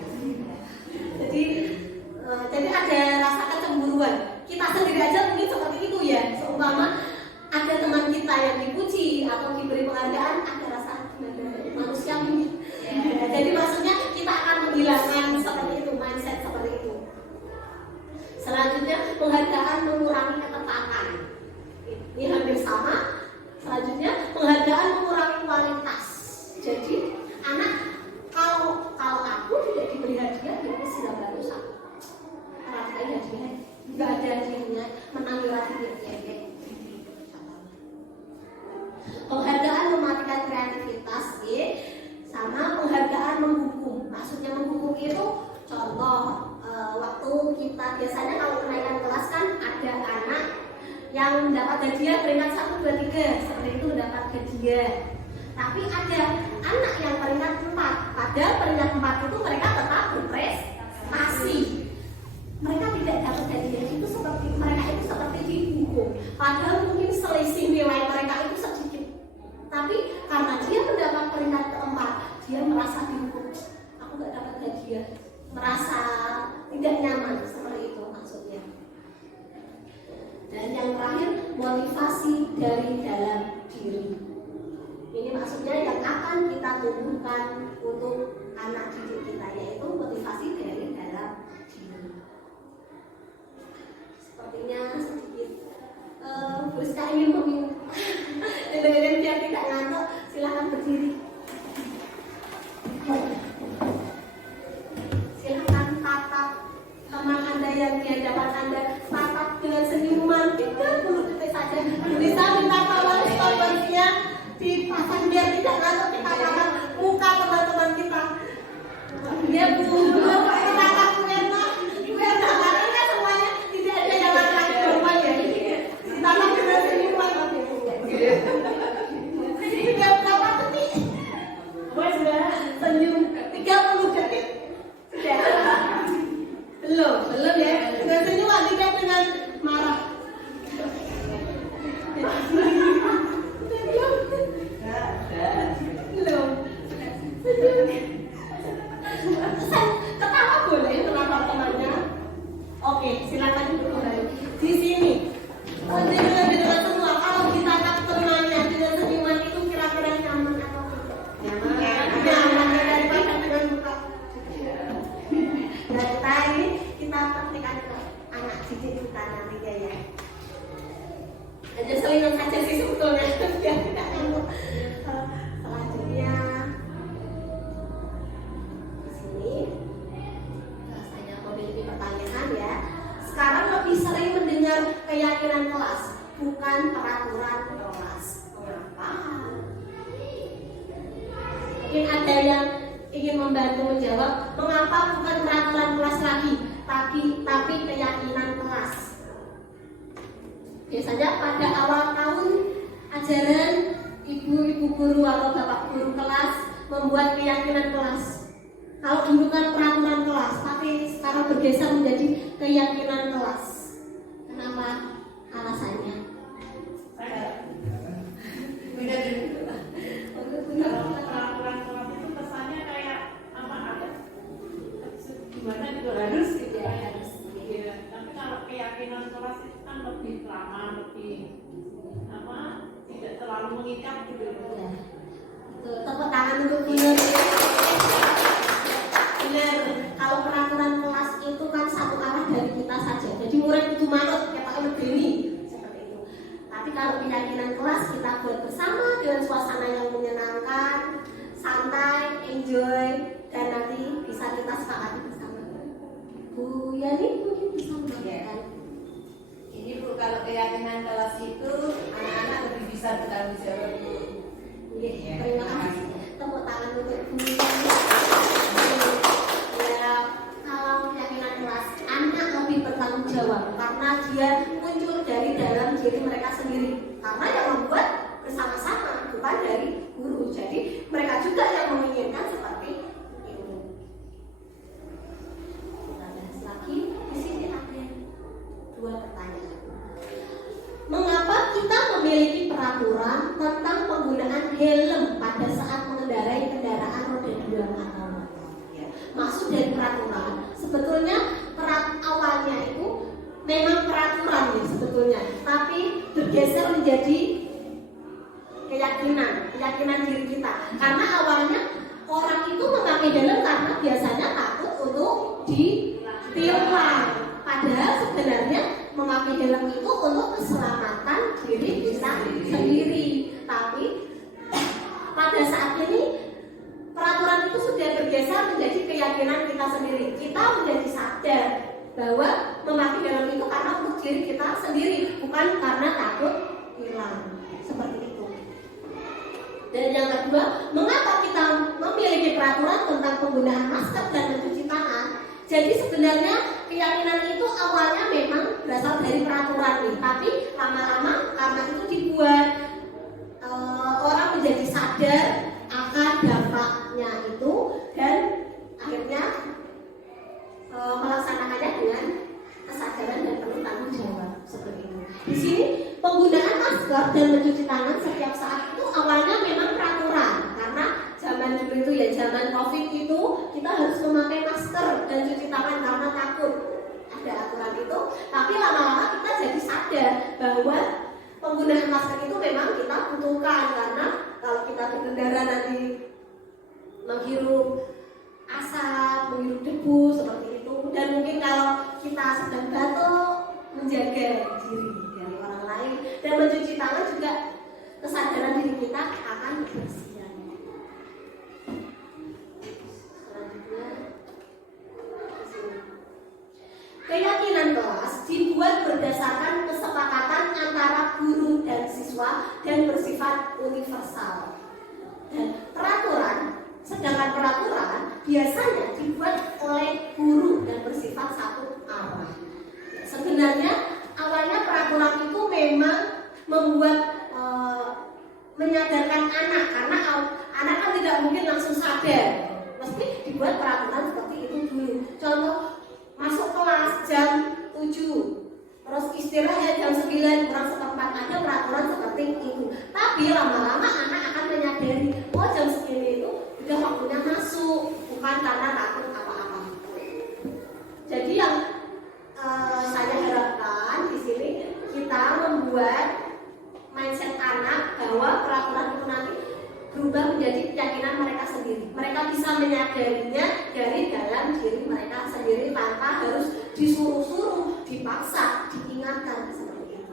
Jadi ada rasa kecemburuan. Kita sendiri aja mungkin seperti itu ya. Seumpama ada teman kita yang dipuji atau diberi penghargaan, ada rasa manusia ini. Ya, jadi maksudnya kita akan menghilangkan seperti itu, mindset seperti itu. Selanjutnya penghargaan mengurangi ketepatan. Ini hampir sama. Selanjutnya penghargaan mengurangi kualitas. Jadi anak kalau aku tidak diberi hadiah, dia sudah bagus aku. Rasanya hadiah, nggak ada hadiahnya, menang lagi dia. Penghargaan mematikan kreativitas, ya. Sama penghargaan menghukum. Maksudnya menghukum itu contoh waktu kita biasanya kalau kenaikan kelas kan ada anak yang mendapat hadiah peringkat 1, 2, 3 seperti itu mendapat hadiah. Tapi ada anak yang peringkat 4, padahal peringkat 4 itu mereka tetap berprestasi. Mereka tidak dapat hadiah itu seperti mereka itu seperti dihukum. Padahal mungkin selisih nilai mereka itu sedikit. Tapi karena dia mendapat peringkat keempat, dia merasa dihukum. Aku nggak dapat hadiah, merasa tidak nyaman seperti itu maksudnya. Dan yang terakhir, motivasi dari dalam diri. Ini maksudnya yang akan kita tumbuhkan untuk anak didik kita, yaitu motivasi dari dalam diri. Sepertinya sedikit Rizka ingin meminta dengerin biar tidak ngantuk, silakan berdiri. Silakan tatap teman Anda yang di hadapan Anda, tatap dengan senyuman 30 detik saja. Bisa minta tolong stopwatchnya dipasang biar tidak ngantuk, kita tatap muka teman-teman kita. Ya Bu, tatap Mirna hari kan semuanya tidak ada yang laki-laki perempuan ya. Tatap dengan senyuman. Tinggal berapa detik? Sudah senyum 30 detik. Sudah. Belum ya. Dengan senyuman, tidak dengan marah. Belum. Ketawa boleh kenapa temannya? Oke, silakan duduk kembali di sini. Dengan semua, kalau ditatap temannya dengan senyuman itu kira-kira nyaman atau tidak? Nyaman daripada dengan muka. Nah, kita praktikkan ke anak didik kita nantinya ya. Aja selingan saja sih sebetulnya biar tidak ngantuk. Selanjutnya di sini rasanya memiliki pertanyaan ya. Sekarang lebih sering mendengar keyakinan kelas, bukan peraturan kelas. Mengapa? Mungkin ada yang ingin membantu menjawab, mengapa bukan peraturan kelas lagi, tapi keyakinan kelas. Biasanya pada awal tahun ajaran, ibu guru atau bapak guru kelas membuat keyakinan kelas. Kalau dulu kan peraturan kelas, tapi sekarang bergeser menjadi keyakinan kelas. Kenapa? Alasannya? Peraturan kelas itu kesannya kayak apa? Gimana juga harus gitu ya, harus. Iya. Tapi kalau keyakinan kelas itu kan lebih lama, lebih apa? Tidak terlalu mengikat gitu. Ya. Tepuk tangan untuk benar. Benar. Kalau peraturan kelas itu kan satu arah dari kita saja. Jadi murid itu manut, kita berdiri seperti itu. Tapi kalau keyakinan kelas kita buat bersama dengan suasana yang menyenangkan, santai, enjoy, dan nanti bisa kita sepakati bersama. Bu Yani mungkin bisa menambahkan. Ini Bu, kalau keyakinan kelas itu anak-anak lebih bisa bertanggung jawab Bu. Ya, terima kasih. Tepuk tangan untuk Bu Yani. Ya, kalau keyakinan kelas, anak lebih bertanggung jawab karena dia muncul dari dalam diri mereka sendiri. Karena yang membuat bersama-sama, bukan dari guru. Jadi mereka juga yang menginginkan seperti itu. Kita bahas lagi. Di sini ada 2 pertanyaan. Mengapa kita memiliki peraturan tentang penggunaan helm pada saat mengendarai kendaraan roda 2 atau motor? Ya. Maksud dari peraturan, sebetulnya awalnya itu memang peraturan ya sebetulnya, tapi bergeser menjadi keyakinan diri kita. Karena awalnya orang itu memakai helm karena biasanya takut untuk ditilang. Padahal sebenarnya memakai helm itu untuk keselamatan diri kita sendiri. Tapi pada saat ini peraturan itu sudah bergeser menjadi keyakinan kita sendiri. Kita menjadi sadar bahwa memakai helm itu karena untuk diri kita sendiri, bukan karena takut hilang. Seperti itu. Dan yang kedua, mengapa kita memiliki peraturan tentang penggunaan masker dan mencuci tangan? Jadi sebenarnya keyakinan itu awalnya memang berasal dari peraturan nih, tapi lama-lama karena itu dibuat orang menjadi sadar akan dampaknya itu dan akhirnya melaksanakannya dengan kesadaran dan penuh tanggung jawab seperti itu. Di sini penggunaan masker dan mencuci tangan setiap saat itu awalnya memang peraturan karena zaman dulu itu ya zaman COVID itu kita harus memakai masker dan cuci tangan karena takut ada aturan itu. Tapi lama-lama kita jadi sadar bahwa penggunaan masker itu memang kita butuhkan karena kalau kita berkendara nanti menghirup asap, menghirup debu seperti itu, dan mungkin kalau kita sedang batuk menjaga diri dari orang lain dan mencuci tangan juga kesadaran diri kita akan kebersihan. Selanjutnya keyakinan kelas dibuat berdasarkan kesepakatan antara guru dan siswa dan bersifat universal. Dan peraturan, sedangkan peraturan biasanya dibuat oleh guru dan bersifat satu arah. Sebenarnya awalnya peraturan itu memang membuat menyadarkan anak karena anak kan tidak mungkin langsung sadar, mesti dibuat peraturan seperti itu dulu. Contoh masuk kelas jam 7, terus istirahat jam 9 kurang seperempat, ada peraturan seperti itu. Tapi lama-lama anak akan menyadari, oh jam segini itu udah waktunya masuk, bukan karena takut apa-apa. Jadi yang saya harapkan di sini kita membuat mindset anak bahwa peraturan itu nanti berubah menjadi keyakinan mereka sendiri. Mereka bisa menyadarinya dari dalam diri mereka sendiri tanpa harus disuruh-suruh, dipaksa, diingatkan seperti itu.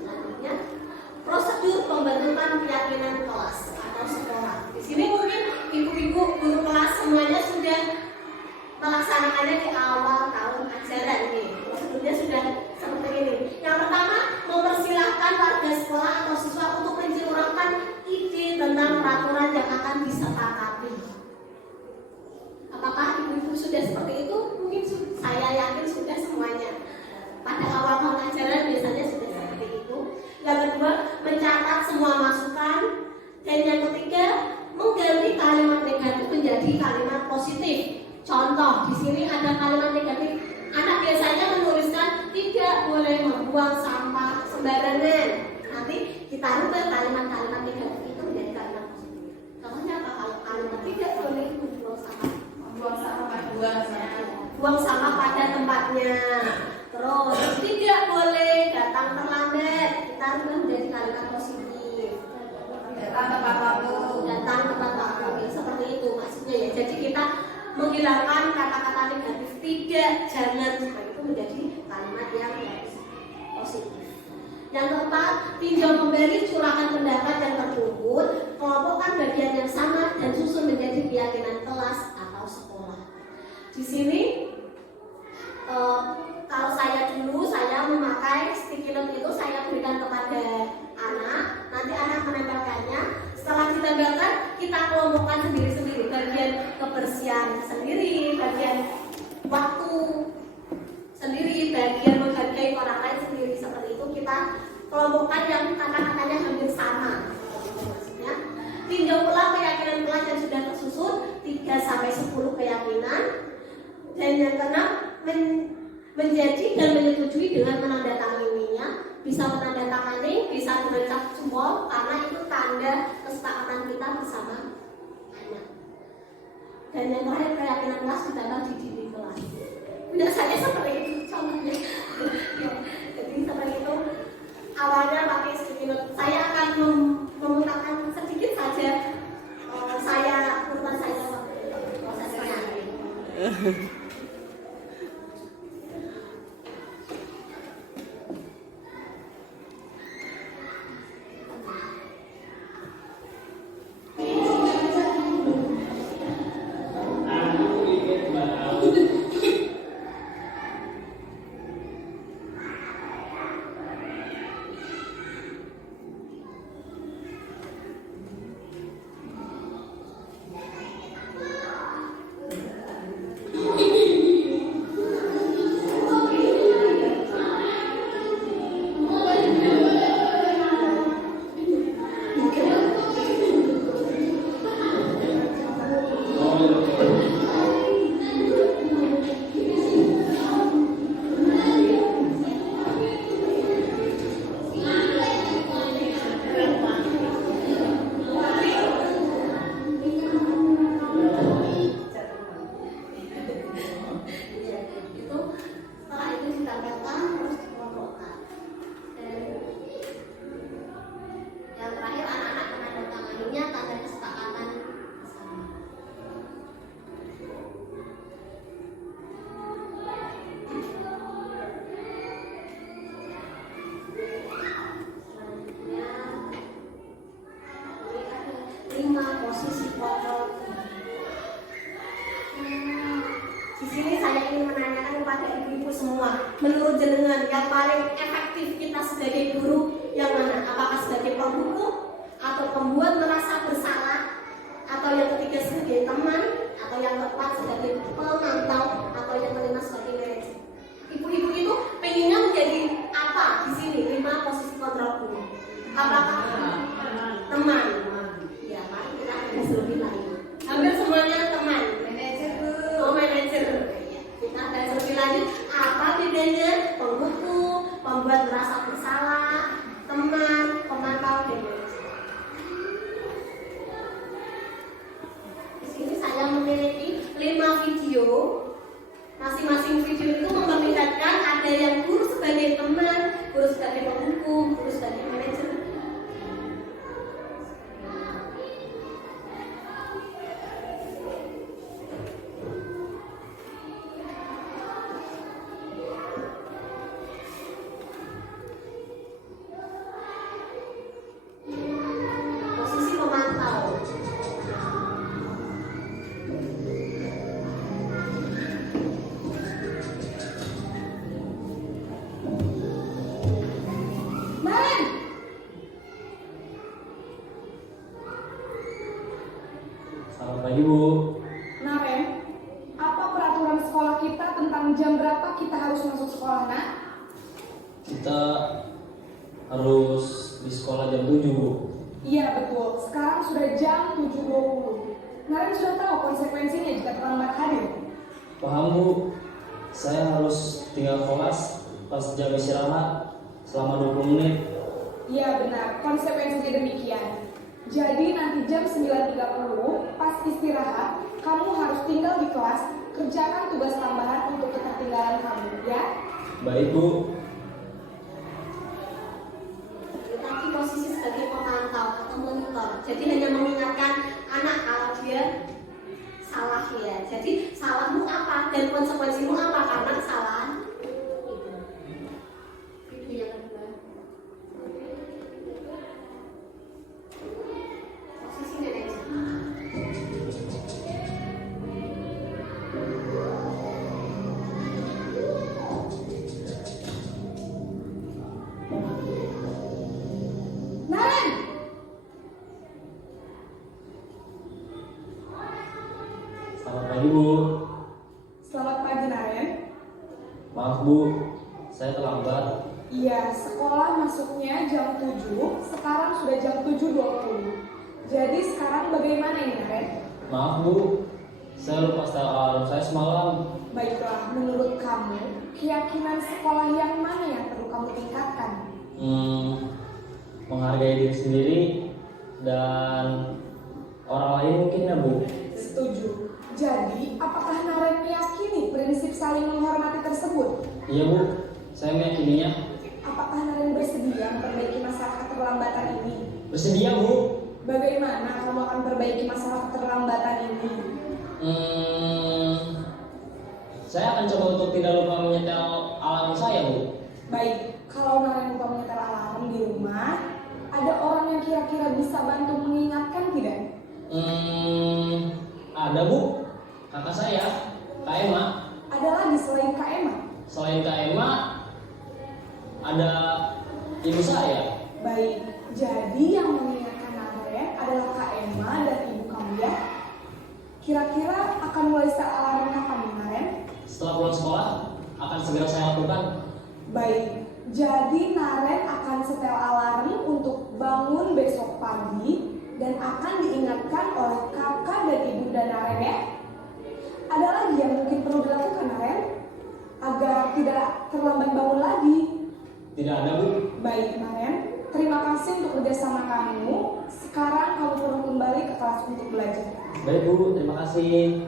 Selanjutnya, prosedur pembentukan keyakinan kelas atau sekolah. Di sini mungkin ibu-ibu guru kelas semuanya sudah melaksanakannya di awal tahun ajaran ini. Prosedurnya sudah seperti ini. Yang pertama, mempersilahkan warga sekolah atau siswa untuk mencurahkan ide tentang peraturan yang akan disepakati. Apakah ibu-ibu sudah seperti itu? Mungkin saya yakin sudah semuanya. Pada awal tahun ajaran biasanya sudah seperti itu. Yang kedua, mencatat semua masukan. Dan yang ketiga, mengganti kalimat negatif menjadi kalimat positif. Contoh, di sini ada kalimat negatif. Anak biasanya menuliskan tidak boleh membuang sampah sembarangan. Nanti kita rubah kalimat-kalimat negatif itu menjadi kalimat positif. Contohnya apa? Kalau kalimat tidak boleh membuang sampah, buang sampah pada tempatnya. Terus tidak boleh datang terlambat. Kita rubah menjadi kalimat positif. Datang tepat waktu. Seperti itu maksudnya ya. Jadi kita menghilangkan kata-kata negatif, tidak, jangan, supaya itu menjadi kalimat yang positif. Yang keempat, tinjau kembali curahan pendapat yang terkumpul, kelompokkan bagian yang sama dan susun menjadi keyakinan kelas atau sekolah. Di sini, kalau saya dulu saya memakai sticky note itu saya berikan kepada anak, nanti anak menempelkannya. Setelah ditempelkan, kita kelompokkan sendiri-sendiri, bagian kebersihan sendiri, bagian waktu sendiri, bagian menghargai orang lain sendiri. Seperti itu kita kelompokkan yang kata-katanya hampir sama. Maksudnya, tinjau ulang keyakinan kelas yang sudah tersusun 3-10 keyakinan. Dan yang keenam, menjadi dan menyetujui dengan menandatanganinya. Bisa menandatangani, bisa dengan cap jempol, karena itu tanda kesepakatan kita bersama anak. Dan yang terakhir, keyakinan kelas ditambah di diri kelas. Biasanya seperti itu contohnya. Jadi seperti itu. Awalnya pakai sticky note. Saya akan memutarkan sedikit saja. Saya urutan saya prosesnya. sini saya ingin menanyakan kepada ibu-ibu semua, menurut jenengan yang paling efektif kita sebagai guru yang mana? Apakah sebagai penghukum atau pembuat merasa bersalah, atau yang ketiga sebagai teman, atau yang keempat sebagai pemantau, atau yang kelima sebagai manajer? Ibu-ibu itu pengennya menjadi apa di sini? 5 posisi kontrol guru. Apakah teman? Ya, mari kita akan lebih lagi. Hampir semuanya teman. Oh, manajer. Kita akan lebih lanjut. Apa bedanya penghukum, pembuat merasa bersalah, teman, pemantau, dan manajer? Di sini saya memiliki 5 video. Masing-masing video itu memperlihatkan ada yang guru sebagai teman, guru sebagai penghukum, guru sebagai manajer. Posisi pemantau. Maren, Selamat pagi Bu. Naren, apa peraturan sekolah kita tentang jam berapa kita harus masuk sekolah, nak? Kita harus di sekolah jam 7 Bu. Iya betul, sekarang sudah jam 7.20. Naren sudah tahu konsekuensinya jika terlambat hadir. Paham Bu? Saya harus tinggal kelas pas jam istirahat selama 20 menit. Iya benar, konsekuensinya demikian. Jadi nanti jam 9.30 pas istirahat, kamu harus tinggal di kelas, kerjakan tugas tambahan untuk ketertinggalan kamu, ya? Baik Bu. tadi posisi sebagai pemantau atau monitor. Jadi hanya mengingatkan anak kalau dia salah ya. Jadi salahmu apa dan konsekuensimu apa karena kesalahan itu. Video yang kedua. Posisi manajer. Naren! Selamat pagi Bu. Selamat pagi Naren. Maaf Bu, saya terlambat. Iya, sekolah masuknya jam 7, sekarang sudah jam 7.20. Jadi sekarang bagaimana ini Naren? Maaf Bu, saya lupa setel alarm saya semalam. Baiklah, menurut kamu, keyakinan sekolah yang mana yang perlu kamu tingkatkan? Menghargai diri sendiri dan orang lain mungkin ya Bu. Setuju. Jadi, apakah Naren meyakini prinsip saling menghormati tersebut? Iya Bu, saya meyakininya. Apakah Naren bersedia memperbaiki masalah keterlambatan ini? Bersedia Bu. Bagaimana kamu akan perbaiki masalah keterlambatan ini? Saya akan coba untuk tidak lupa menyetel alarm saya Bu. Baik, kalau Naren lupa menyetel alarm di rumah, ada orang yang kira-kira bisa bantu mengingatkan tidak? Ada Bu, kakak saya, Kak Emma. Ada lagi selain Kak Emma? Selain Kak Emma, ada ibu saya. Baik, jadi yang mengingatkan Naren adalah Kak Emma dan ibu kamu ya? Kira-kira akan mulai setel alarm kapan Naren? Setelah pulang sekolah, akan segera saya lakukan. Baik, jadi Naren akan setel alarm untuk bangun besok pagi dan akan diingatkan oleh kakak dan ibunda Naren ya. Ada lagi yang mungkin perlu dilakukan Naren agar tidak terlambat bangun lagi. Tidak ada Bu. Baik Naren, terima kasih untuk kerjasama kamu. Sekarang kamu perlu kembali ke kelas untuk belajar. Baik Bu, terima kasih.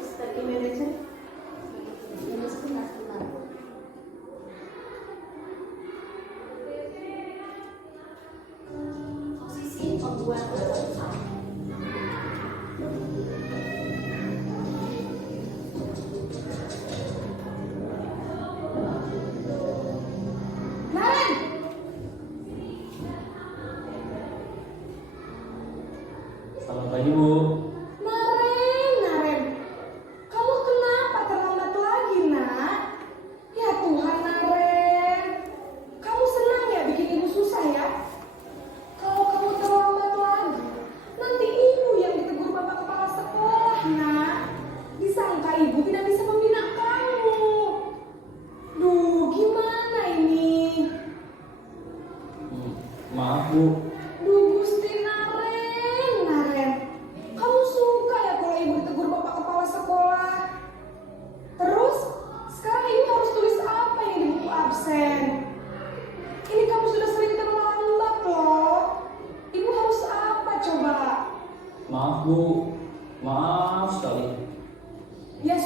Sebagai manajer. Ini sebentar. Posisi pembuat keputusan. Naren! Selamat pagi Bu. Naren!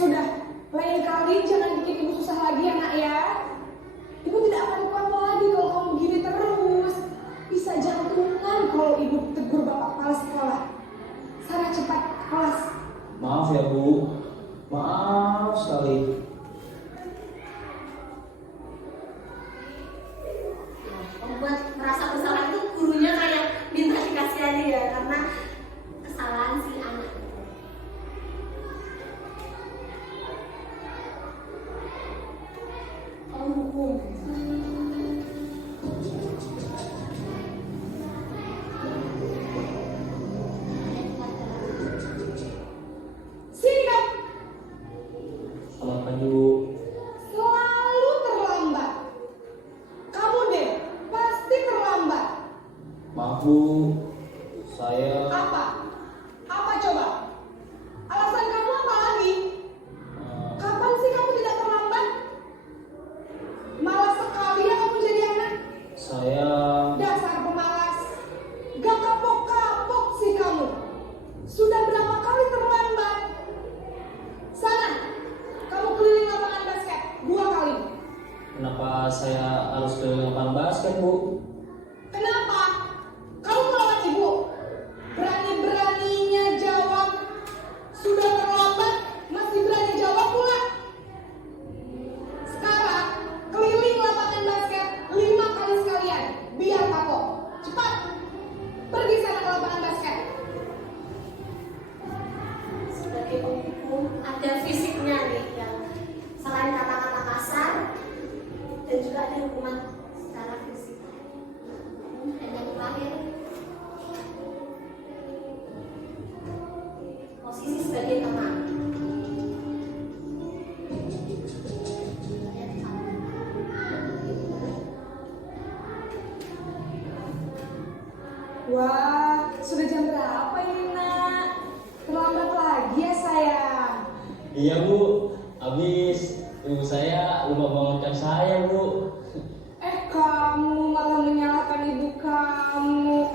sudah, lain kali jangan bikin ibu susah lagi ya nak ya. Ibu tidak akan kuat lagi kalau kamu begini terus. Bisa jantungan kalau ibu tegur bapak kepala sekolah. Sana cepat ke kelas. Maaf ya Bu, maaf sekali. Membuat merasa bersalah itu gurunya kayak minta dikasihani ya, karena kesalahan si anak. Kalau hukum Sini kamu. Selamat pagi Bu. Selalu terlambat. Kamu deh, pasti terlambat. Maaf Bu, saya Apa? Apa coba? Alasan kamu apa lagi? eh, Kapan sih kamu tidak terlambat? Malas sekali ya kamu jadi anak. saya Dasar pemalas. Gak kapok-kapok sih kamu. Sudah berapa kali terlambat? Sana, kamu keliling lapangan basket 2 kali. kenapa saya harus ke lapangan basket Bu? Kenapa? Kamu melawan ibu? Berani-beraninya jawab. Sudah terlambat, masih berani jawab pula. Sekarang, keliling lapangan basket 5 kali sekalian. Biar kapok. Cepat. Pergi sana ke lapangan basket. sebagai penghukum ada fisiknya nih, yang selain kata-kata kasar dan juga ada hukuman secara fisik. Dan yang terakhir, posisi sebagai teman. Wah, sudah jam berapa ini nak? Terlambat lagi ya sayang. Iya Bu, habis ibu saya lupa bangunkan saya Bu. Kamu malah menyalahkan ibu kamu.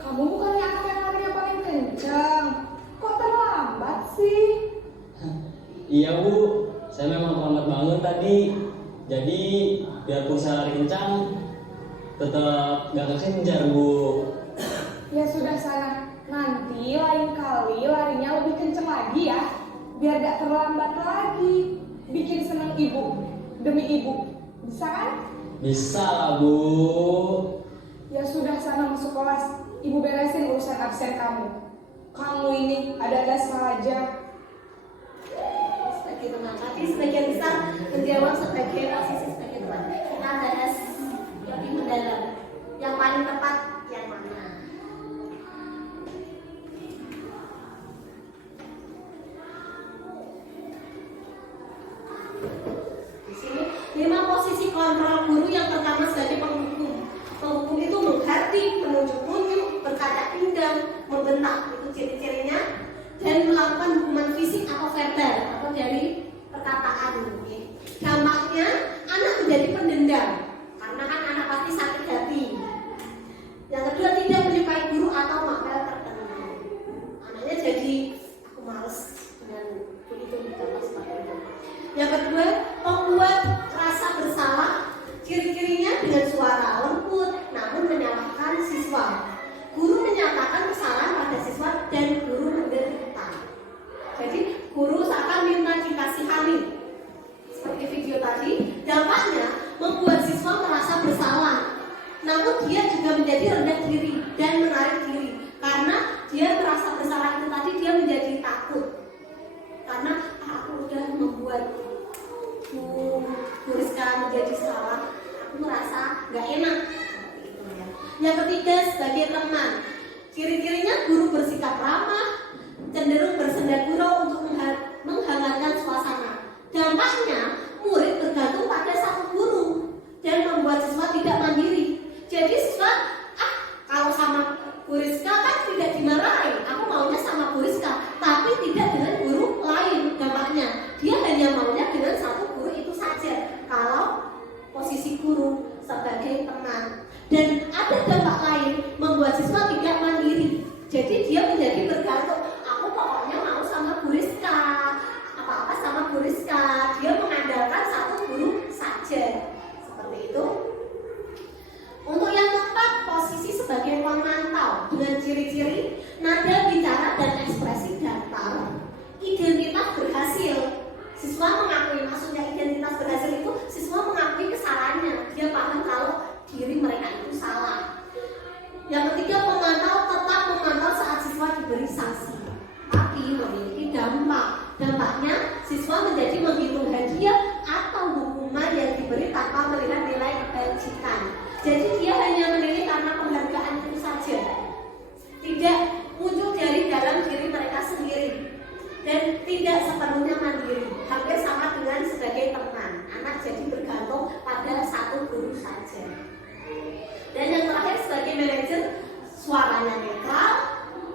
Kamu bukannya anak yang larinya paling kencang. Kok terlambat sih? Iya Bu, saya memang terlambat bangun tadi. Jadi biarpun saya lari kencang, tetap gak kekejar Bu. Ya sudah sana. Nanti lain kali larinya lebih kencang lagi ya. Biar gak terlambat lagi. Bikin senang ibu. Demi ibu. Bisa kan? Bisa lah Bu. Ya sudah sana masuk kelas. Ibu beresin urusan absen kamu. Kamu ini ada-ada saja. Sebagai teman, tapi sebagian besar menjawab sebagai posisi sebagai teman. Kita bahas lebih mendalam. Yang paling tepat yang mana? Di sini 5 posisi kontrol guru. Yang pertama sebagai penghukum. Penghukum itu mengganti, menunjuk-nunjuk, berkata pinggang, membentak, itu ciri-cirinya, dan melakukan hukuman fisik atau verbal atau dari perkataan. Dampaknya anak menjadi pendendam karena kan anak pasti sakit hati. Yang kedua, tidak menyukai guru atau makhluk tertentu. Anaknya jadi aku males dengan begitu dan sebagainya. Yang kedua, membuat rasa bersalah. Ciri-cirinya dengan suara lembut namun menyalahkan siswa. Guru menyatakan kesalahan pada siswa dan guru menderita. Jadi guru seakan minta dikasihani. Seperti video tadi, dampaknya membuat siswa merasa bersalah. Namun dia juga menjadi rendah diri dan menarik diri. Karena dia merasa bersalah itu tadi, dia menjadi takut. Karena aku udah membuat Bu Rizka menjadi salah, aku merasa gak enak. Seperti itu ya. Yang ketiga, sebagai teman. Ciri-cirinya guru bersikap ramah, cenderung bersenda gurau untuk menghangatkan suasana. Dampaknya murid bergantung pada satu guru dan membuat siswa tidak mandiri. Jadi siswa, kalau sama Bu Rizka kan tidak dimarahi, aku maunya sama Bu Rizka, tapi tidak dengan guru lain. Dampaknya dia hanya maunya dengan satu guru itu saja. Kalau posisi guru sebagai teman. Dan ada dampak lain, membuat siswa tidak mandiri. Jadi dia menjadi bergantung, aku pokoknya mau sama Bu Rizka. Dampaknya, siswa menjadi menghitung hadiah atau hukuman yang diberi tanpa melihat nilai kebajikan. Jadi dia hanya menilai karena penghargaan itu saja, tidak muncul dari dalam diri mereka sendiri dan tidak sepenuhnya mandiri. Hampir sama dengan sebagai teman, anak jadi bergantung pada satu guru saja. Dan yang terakhir sebagai manajer, suaranya netral,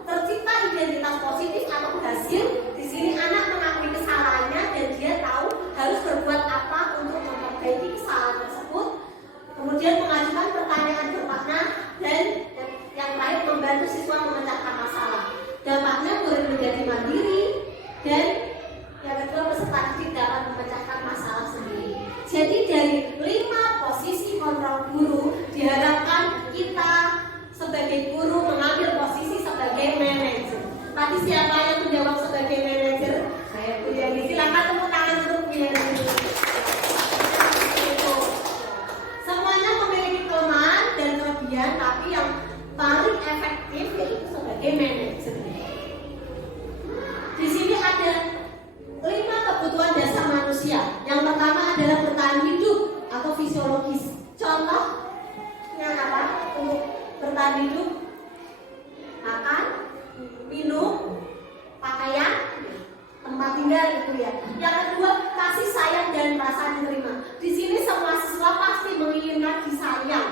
tercipta identitas positif atau berhasil. Di sini anak mengakui kesalahannya dan dia tahu harus berbuat apa untuk memperbaiki kesalahan tersebut. Kemudian mengajukan pertanyaan bermakna dan yang terakhir membantu siswa memecahkan masalah. Dampaknya murid menjadi mandiri dan yang kedua peserta didik dapat memecahkan masalah sendiri. Jadi dari 5 posisi kontrol guru diharapkan kita sebagai guru mengambil posisi sebagai manajer. Tadi siapa yang menjawab sebagai manajer? Saya Bu Yani. Silakan tepuk tangan untuk Bu Yani. Semuanya memiliki kelemahan dan kelebihan, tapi yang paling efektif yaitu sebagai manajer. Di sini ada 5 kebutuhan dasar manusia. Yang pertama adalah bertahan hidup atau fisiologis. Contohnya apa? Untuk bertahan hidup, makan, minum, pakaian, tempat tinggal itu ya. Yang kedua, kasih sayang dan rasa diterima. Di sini semua siswa pasti menginginkan disayang,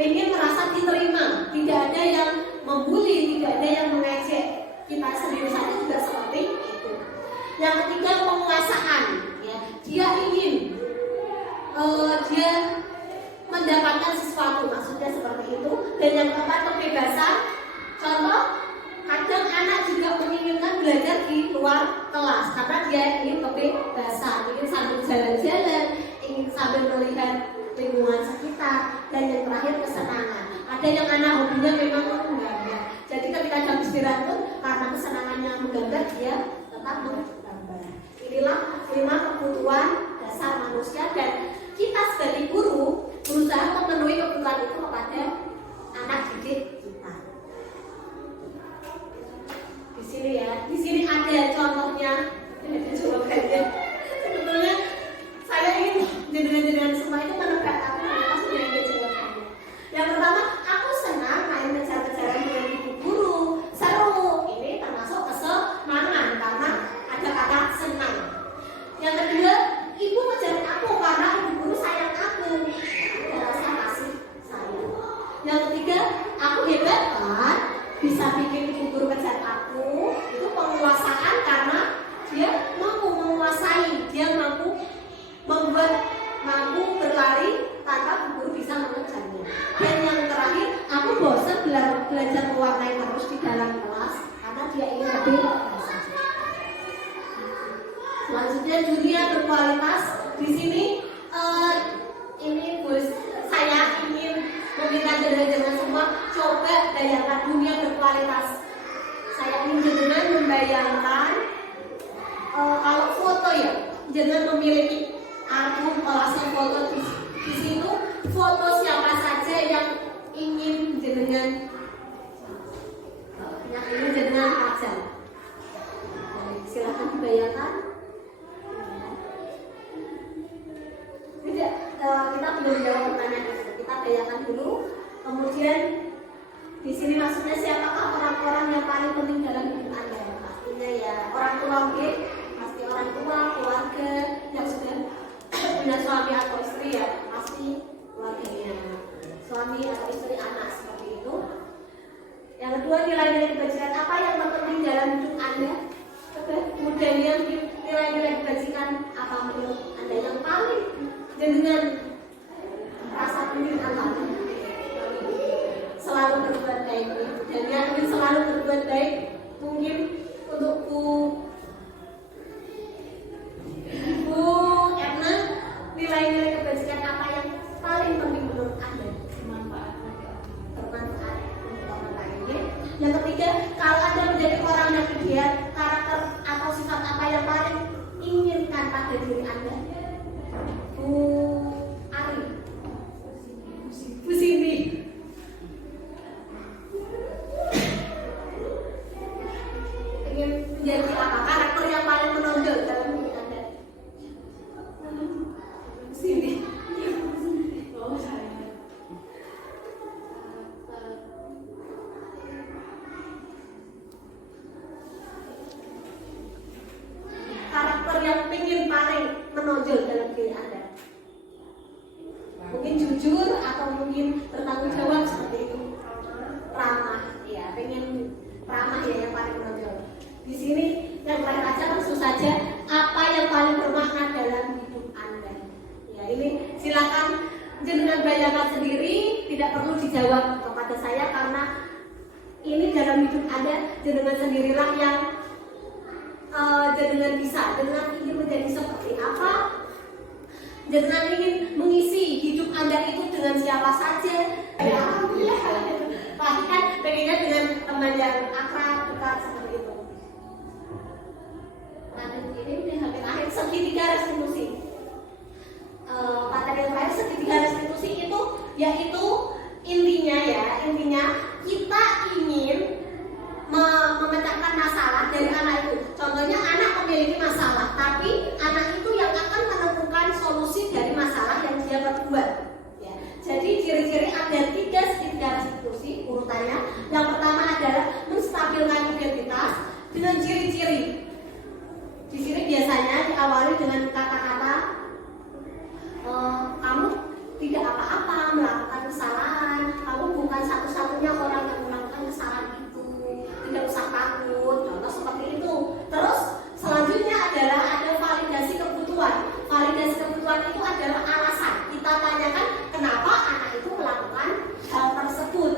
pengen merasa diterima, tidak ada yang membuli, tidak ada yang mengejek. Kita sendiri saja juga seperti itu. Yang ketiga, penguasaan. Ya. Dia ingin dia mendapatkan sesuatu, maksudnya seperti itu. Dan yang keempat, kebebasan. Contoh, kadang anak juga menginginkan belajar di luar kelas karena dia ingin kebebasan, ingin sambil jalan-jalan, ingin sambil melihat lingkungan sekitar. Dan yang terakhir, kesenangan. Ada yang anak hobinya memang menggambar. Jadi ketika jam istirahat pun karena kesenangannya menggambar, dia tetap menggambar. Inilah 5 kebutuhan dasar manusia dan kita sebagai guru berusaha memenuhi kebutuhan itu kepada anak didik kita. Di sini ya, di sini ada contohnya, ada jawabannya. Sebetulnya saya ingin jenengan semua itu menebak apa yang sudah ada jawabannya. Yang pertama, aku senang main kejar-kejaran dengan ibu guru, seru. Ini termasuk kesenangan karena ada kata senang. Yang kedua, ibu ngejar aku karena ibu guru sayang aku. Ada rasa kasih sayang. Yang ketiga, aku hebat kan, bisa bikin ibu guru kejar aku. Itu penguasaan karena dia mampu menguasai, dia mampu berlari tanpa ibu guru bisa mengejarnya. Dan yang terakhir, aku bosan belajar mewarnai terus di dalam kelas karena dia ingin lebih bebas. Selanjutnya, dunia berkualitas. Di sini ini bos, saya ingin meminta jenengan semua coba bayangkan dunia berkualitas. Saya ingin jenengan membayangkan kalau foto ya, jenengan memiliki album kolase foto di situ foto siapa saja yang ingin jenengan pajang. Silakan dibayangkan. Tidak, kita belum jawab pertanyaan itu. Kita bayangkan dulu. Kemudian di sini maksudnya siapakah orang-orang yang paling penting dalam hidup Anda? Pastinya ya orang tua mungkin, pasti orang tua, keluarga yang sudah punya suami atau istri ya, pasti keluarganya, suami atau istri, anak seperti itu. Yang kedua, nilai-nilai kebajikan apa yang terpenting dalam hidup Anda? Kemudian yang nilai-nilai kebajikan apa menurut Anda yang paling dengan rasa ingin apa? Selalu berbuat baik dan yang ingin selalu berbuat baik mungkin untuk Bu Erna, nilai-nilai kebajikan apa yang paling penting menurut Anda? Bermanfaat untuk orang lain. Yang ketiga, kalau Anda menjadi orang yang ideal, karakter atau sifat apa yang paling inginkan pada diri Anda? Bu Ari, Bu Cindy, ingin menjadi apa? Karakter yang yang ingin paling menonjol dalam diri Anda? Mungkin jujur atau mungkin bertanggung jawab seperti itu. Ramah, ya, pengen ramah ya yang paling menonjol. Di sini yang terakhir aja langsung saja, apa yang paling bermakna dalam hidup Anda? Ya, ini silakan jenengan bayangkan sendiri, tidak perlu dijawab kepada saya karena ini dalam hidup Anda, jenengan sendirilah yang jenengan bisa, jenengan ingin menjadi seperti apa, jenengan ingin mengisi hidup Anda itu dengan siapa saja. Ya, alhamdulillah, pasti kan pengennya dengan teman yang akrab, dekat seperti itu. Nah, ini udah hampir akhir, segitiga restitusi. Materi yang terakhir segitiga restitusi itu yaitu intinya kita ingin memecahkan masalah dari anak itu. Contohnya anak memiliki masalah, tapi anak itu yang akan menemukan solusi dari masalah yang dia perbuat. Ya. Jadi ciri-ciri ada 3 segitiga restitusi urutannya. Yang pertama adalah menstabilkan identitas dengan ciri-ciri. Di sini biasanya diawali dengan kata-kata kamu tidak apa-apa melakukan kesalahan, kamu bukan satu-satunya orang yang melakukan kesalahan itu, tidak usah takut, contoh seperti itu. Terus selanjutnya adalah ada validasi kebutuhan. Validasi kebutuhan itu adalah alasan. Kita tanyakan kenapa anak itu melakukan hal tersebut.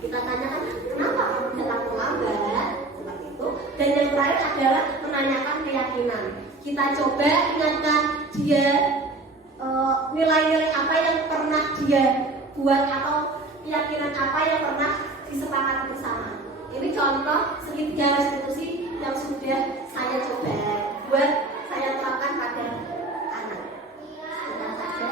Kita tanyakan kenapa kamu datang terlambat, seperti itu. Dan yang terakhir adalah menanyakan keyakinan. Kita coba ingatkan dia nilai-nilai apa yang pernah dia buat atau keyakinan apa yang pernah disepakati bersama. Ini contoh segitiga restitusi yang sudah saya coba buat saya terapkan pada anak. Sebentar saja.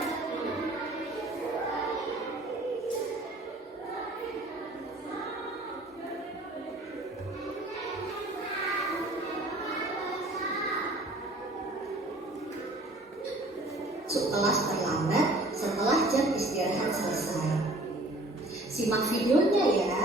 Setelah terlambat, setelah jam istirahat selesai. Simak videonya ya.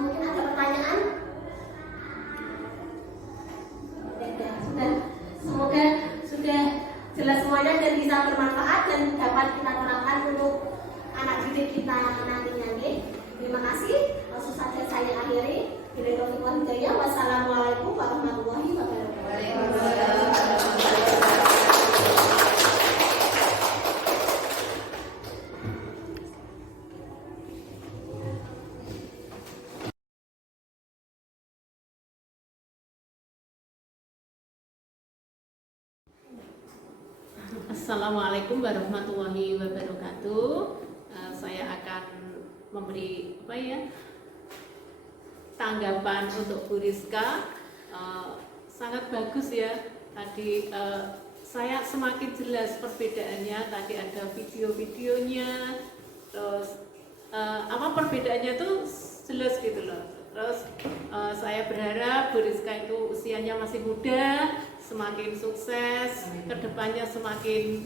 Mungkin ada pertanyaan? Sudah. Semoga sudah semuanya dan bisa bermanfaat dan dapat kita terapkan untuk anak didik kita nantinya. Terima kasih. Langsung saja saya akhiri. Wassalamualaikum warahmatullahi wabarakatuh. Assalamualaikum warahmatullahi wabarakatuh. Saya akan memberi tanggapan untuk Bu Rizka. Sangat bagus ya. Tadi saya semakin jelas perbedaannya. Tadi ada video-videonya. Terus perbedaannya tuh jelas gitu loh. Terus saya berharap Bu Rizka itu usianya masih muda, semakin sukses, kedepannya semakin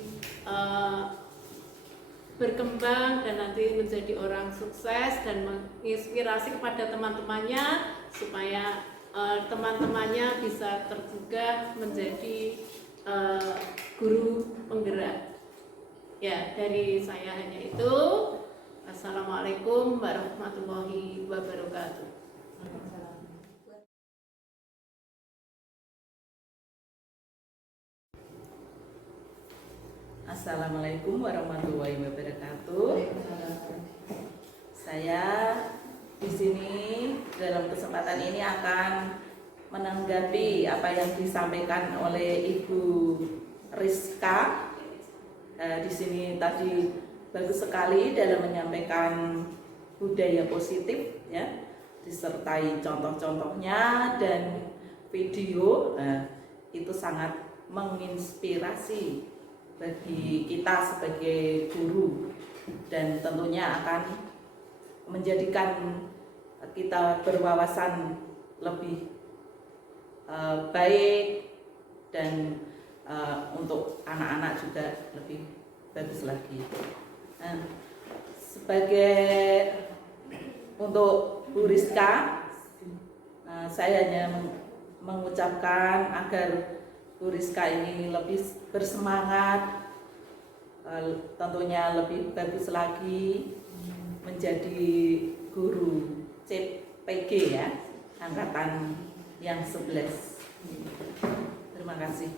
berkembang dan nanti menjadi orang sukses dan menginspirasi kepada teman-temannya supaya teman-temannya bisa tergugah menjadi guru penggerak. Ya, dari saya hanya itu. Assalamualaikum warahmatullahi wabarakatuh. Assalamualaikum warahmatullahi wabarakatuh. Saya di sini dalam kesempatan ini akan menanggapi apa yang disampaikan oleh Ibu Rizka. Di sini tadi bagus sekali dalam menyampaikan budaya positif, ya, disertai contoh-contohnya dan video. Itu sangat menginspirasi bagi kita sebagai guru dan tentunya akan menjadikan kita berwawasan lebih baik dan untuk anak-anak juga lebih bagus lagi. Sebagai untuk Bu Rizka, saya hanya mengucapkan agar Bu Rizka ini lebih bersemangat, tentunya lebih bagus lagi menjadi guru CPG ya, angkatan yang 11. Terima kasih.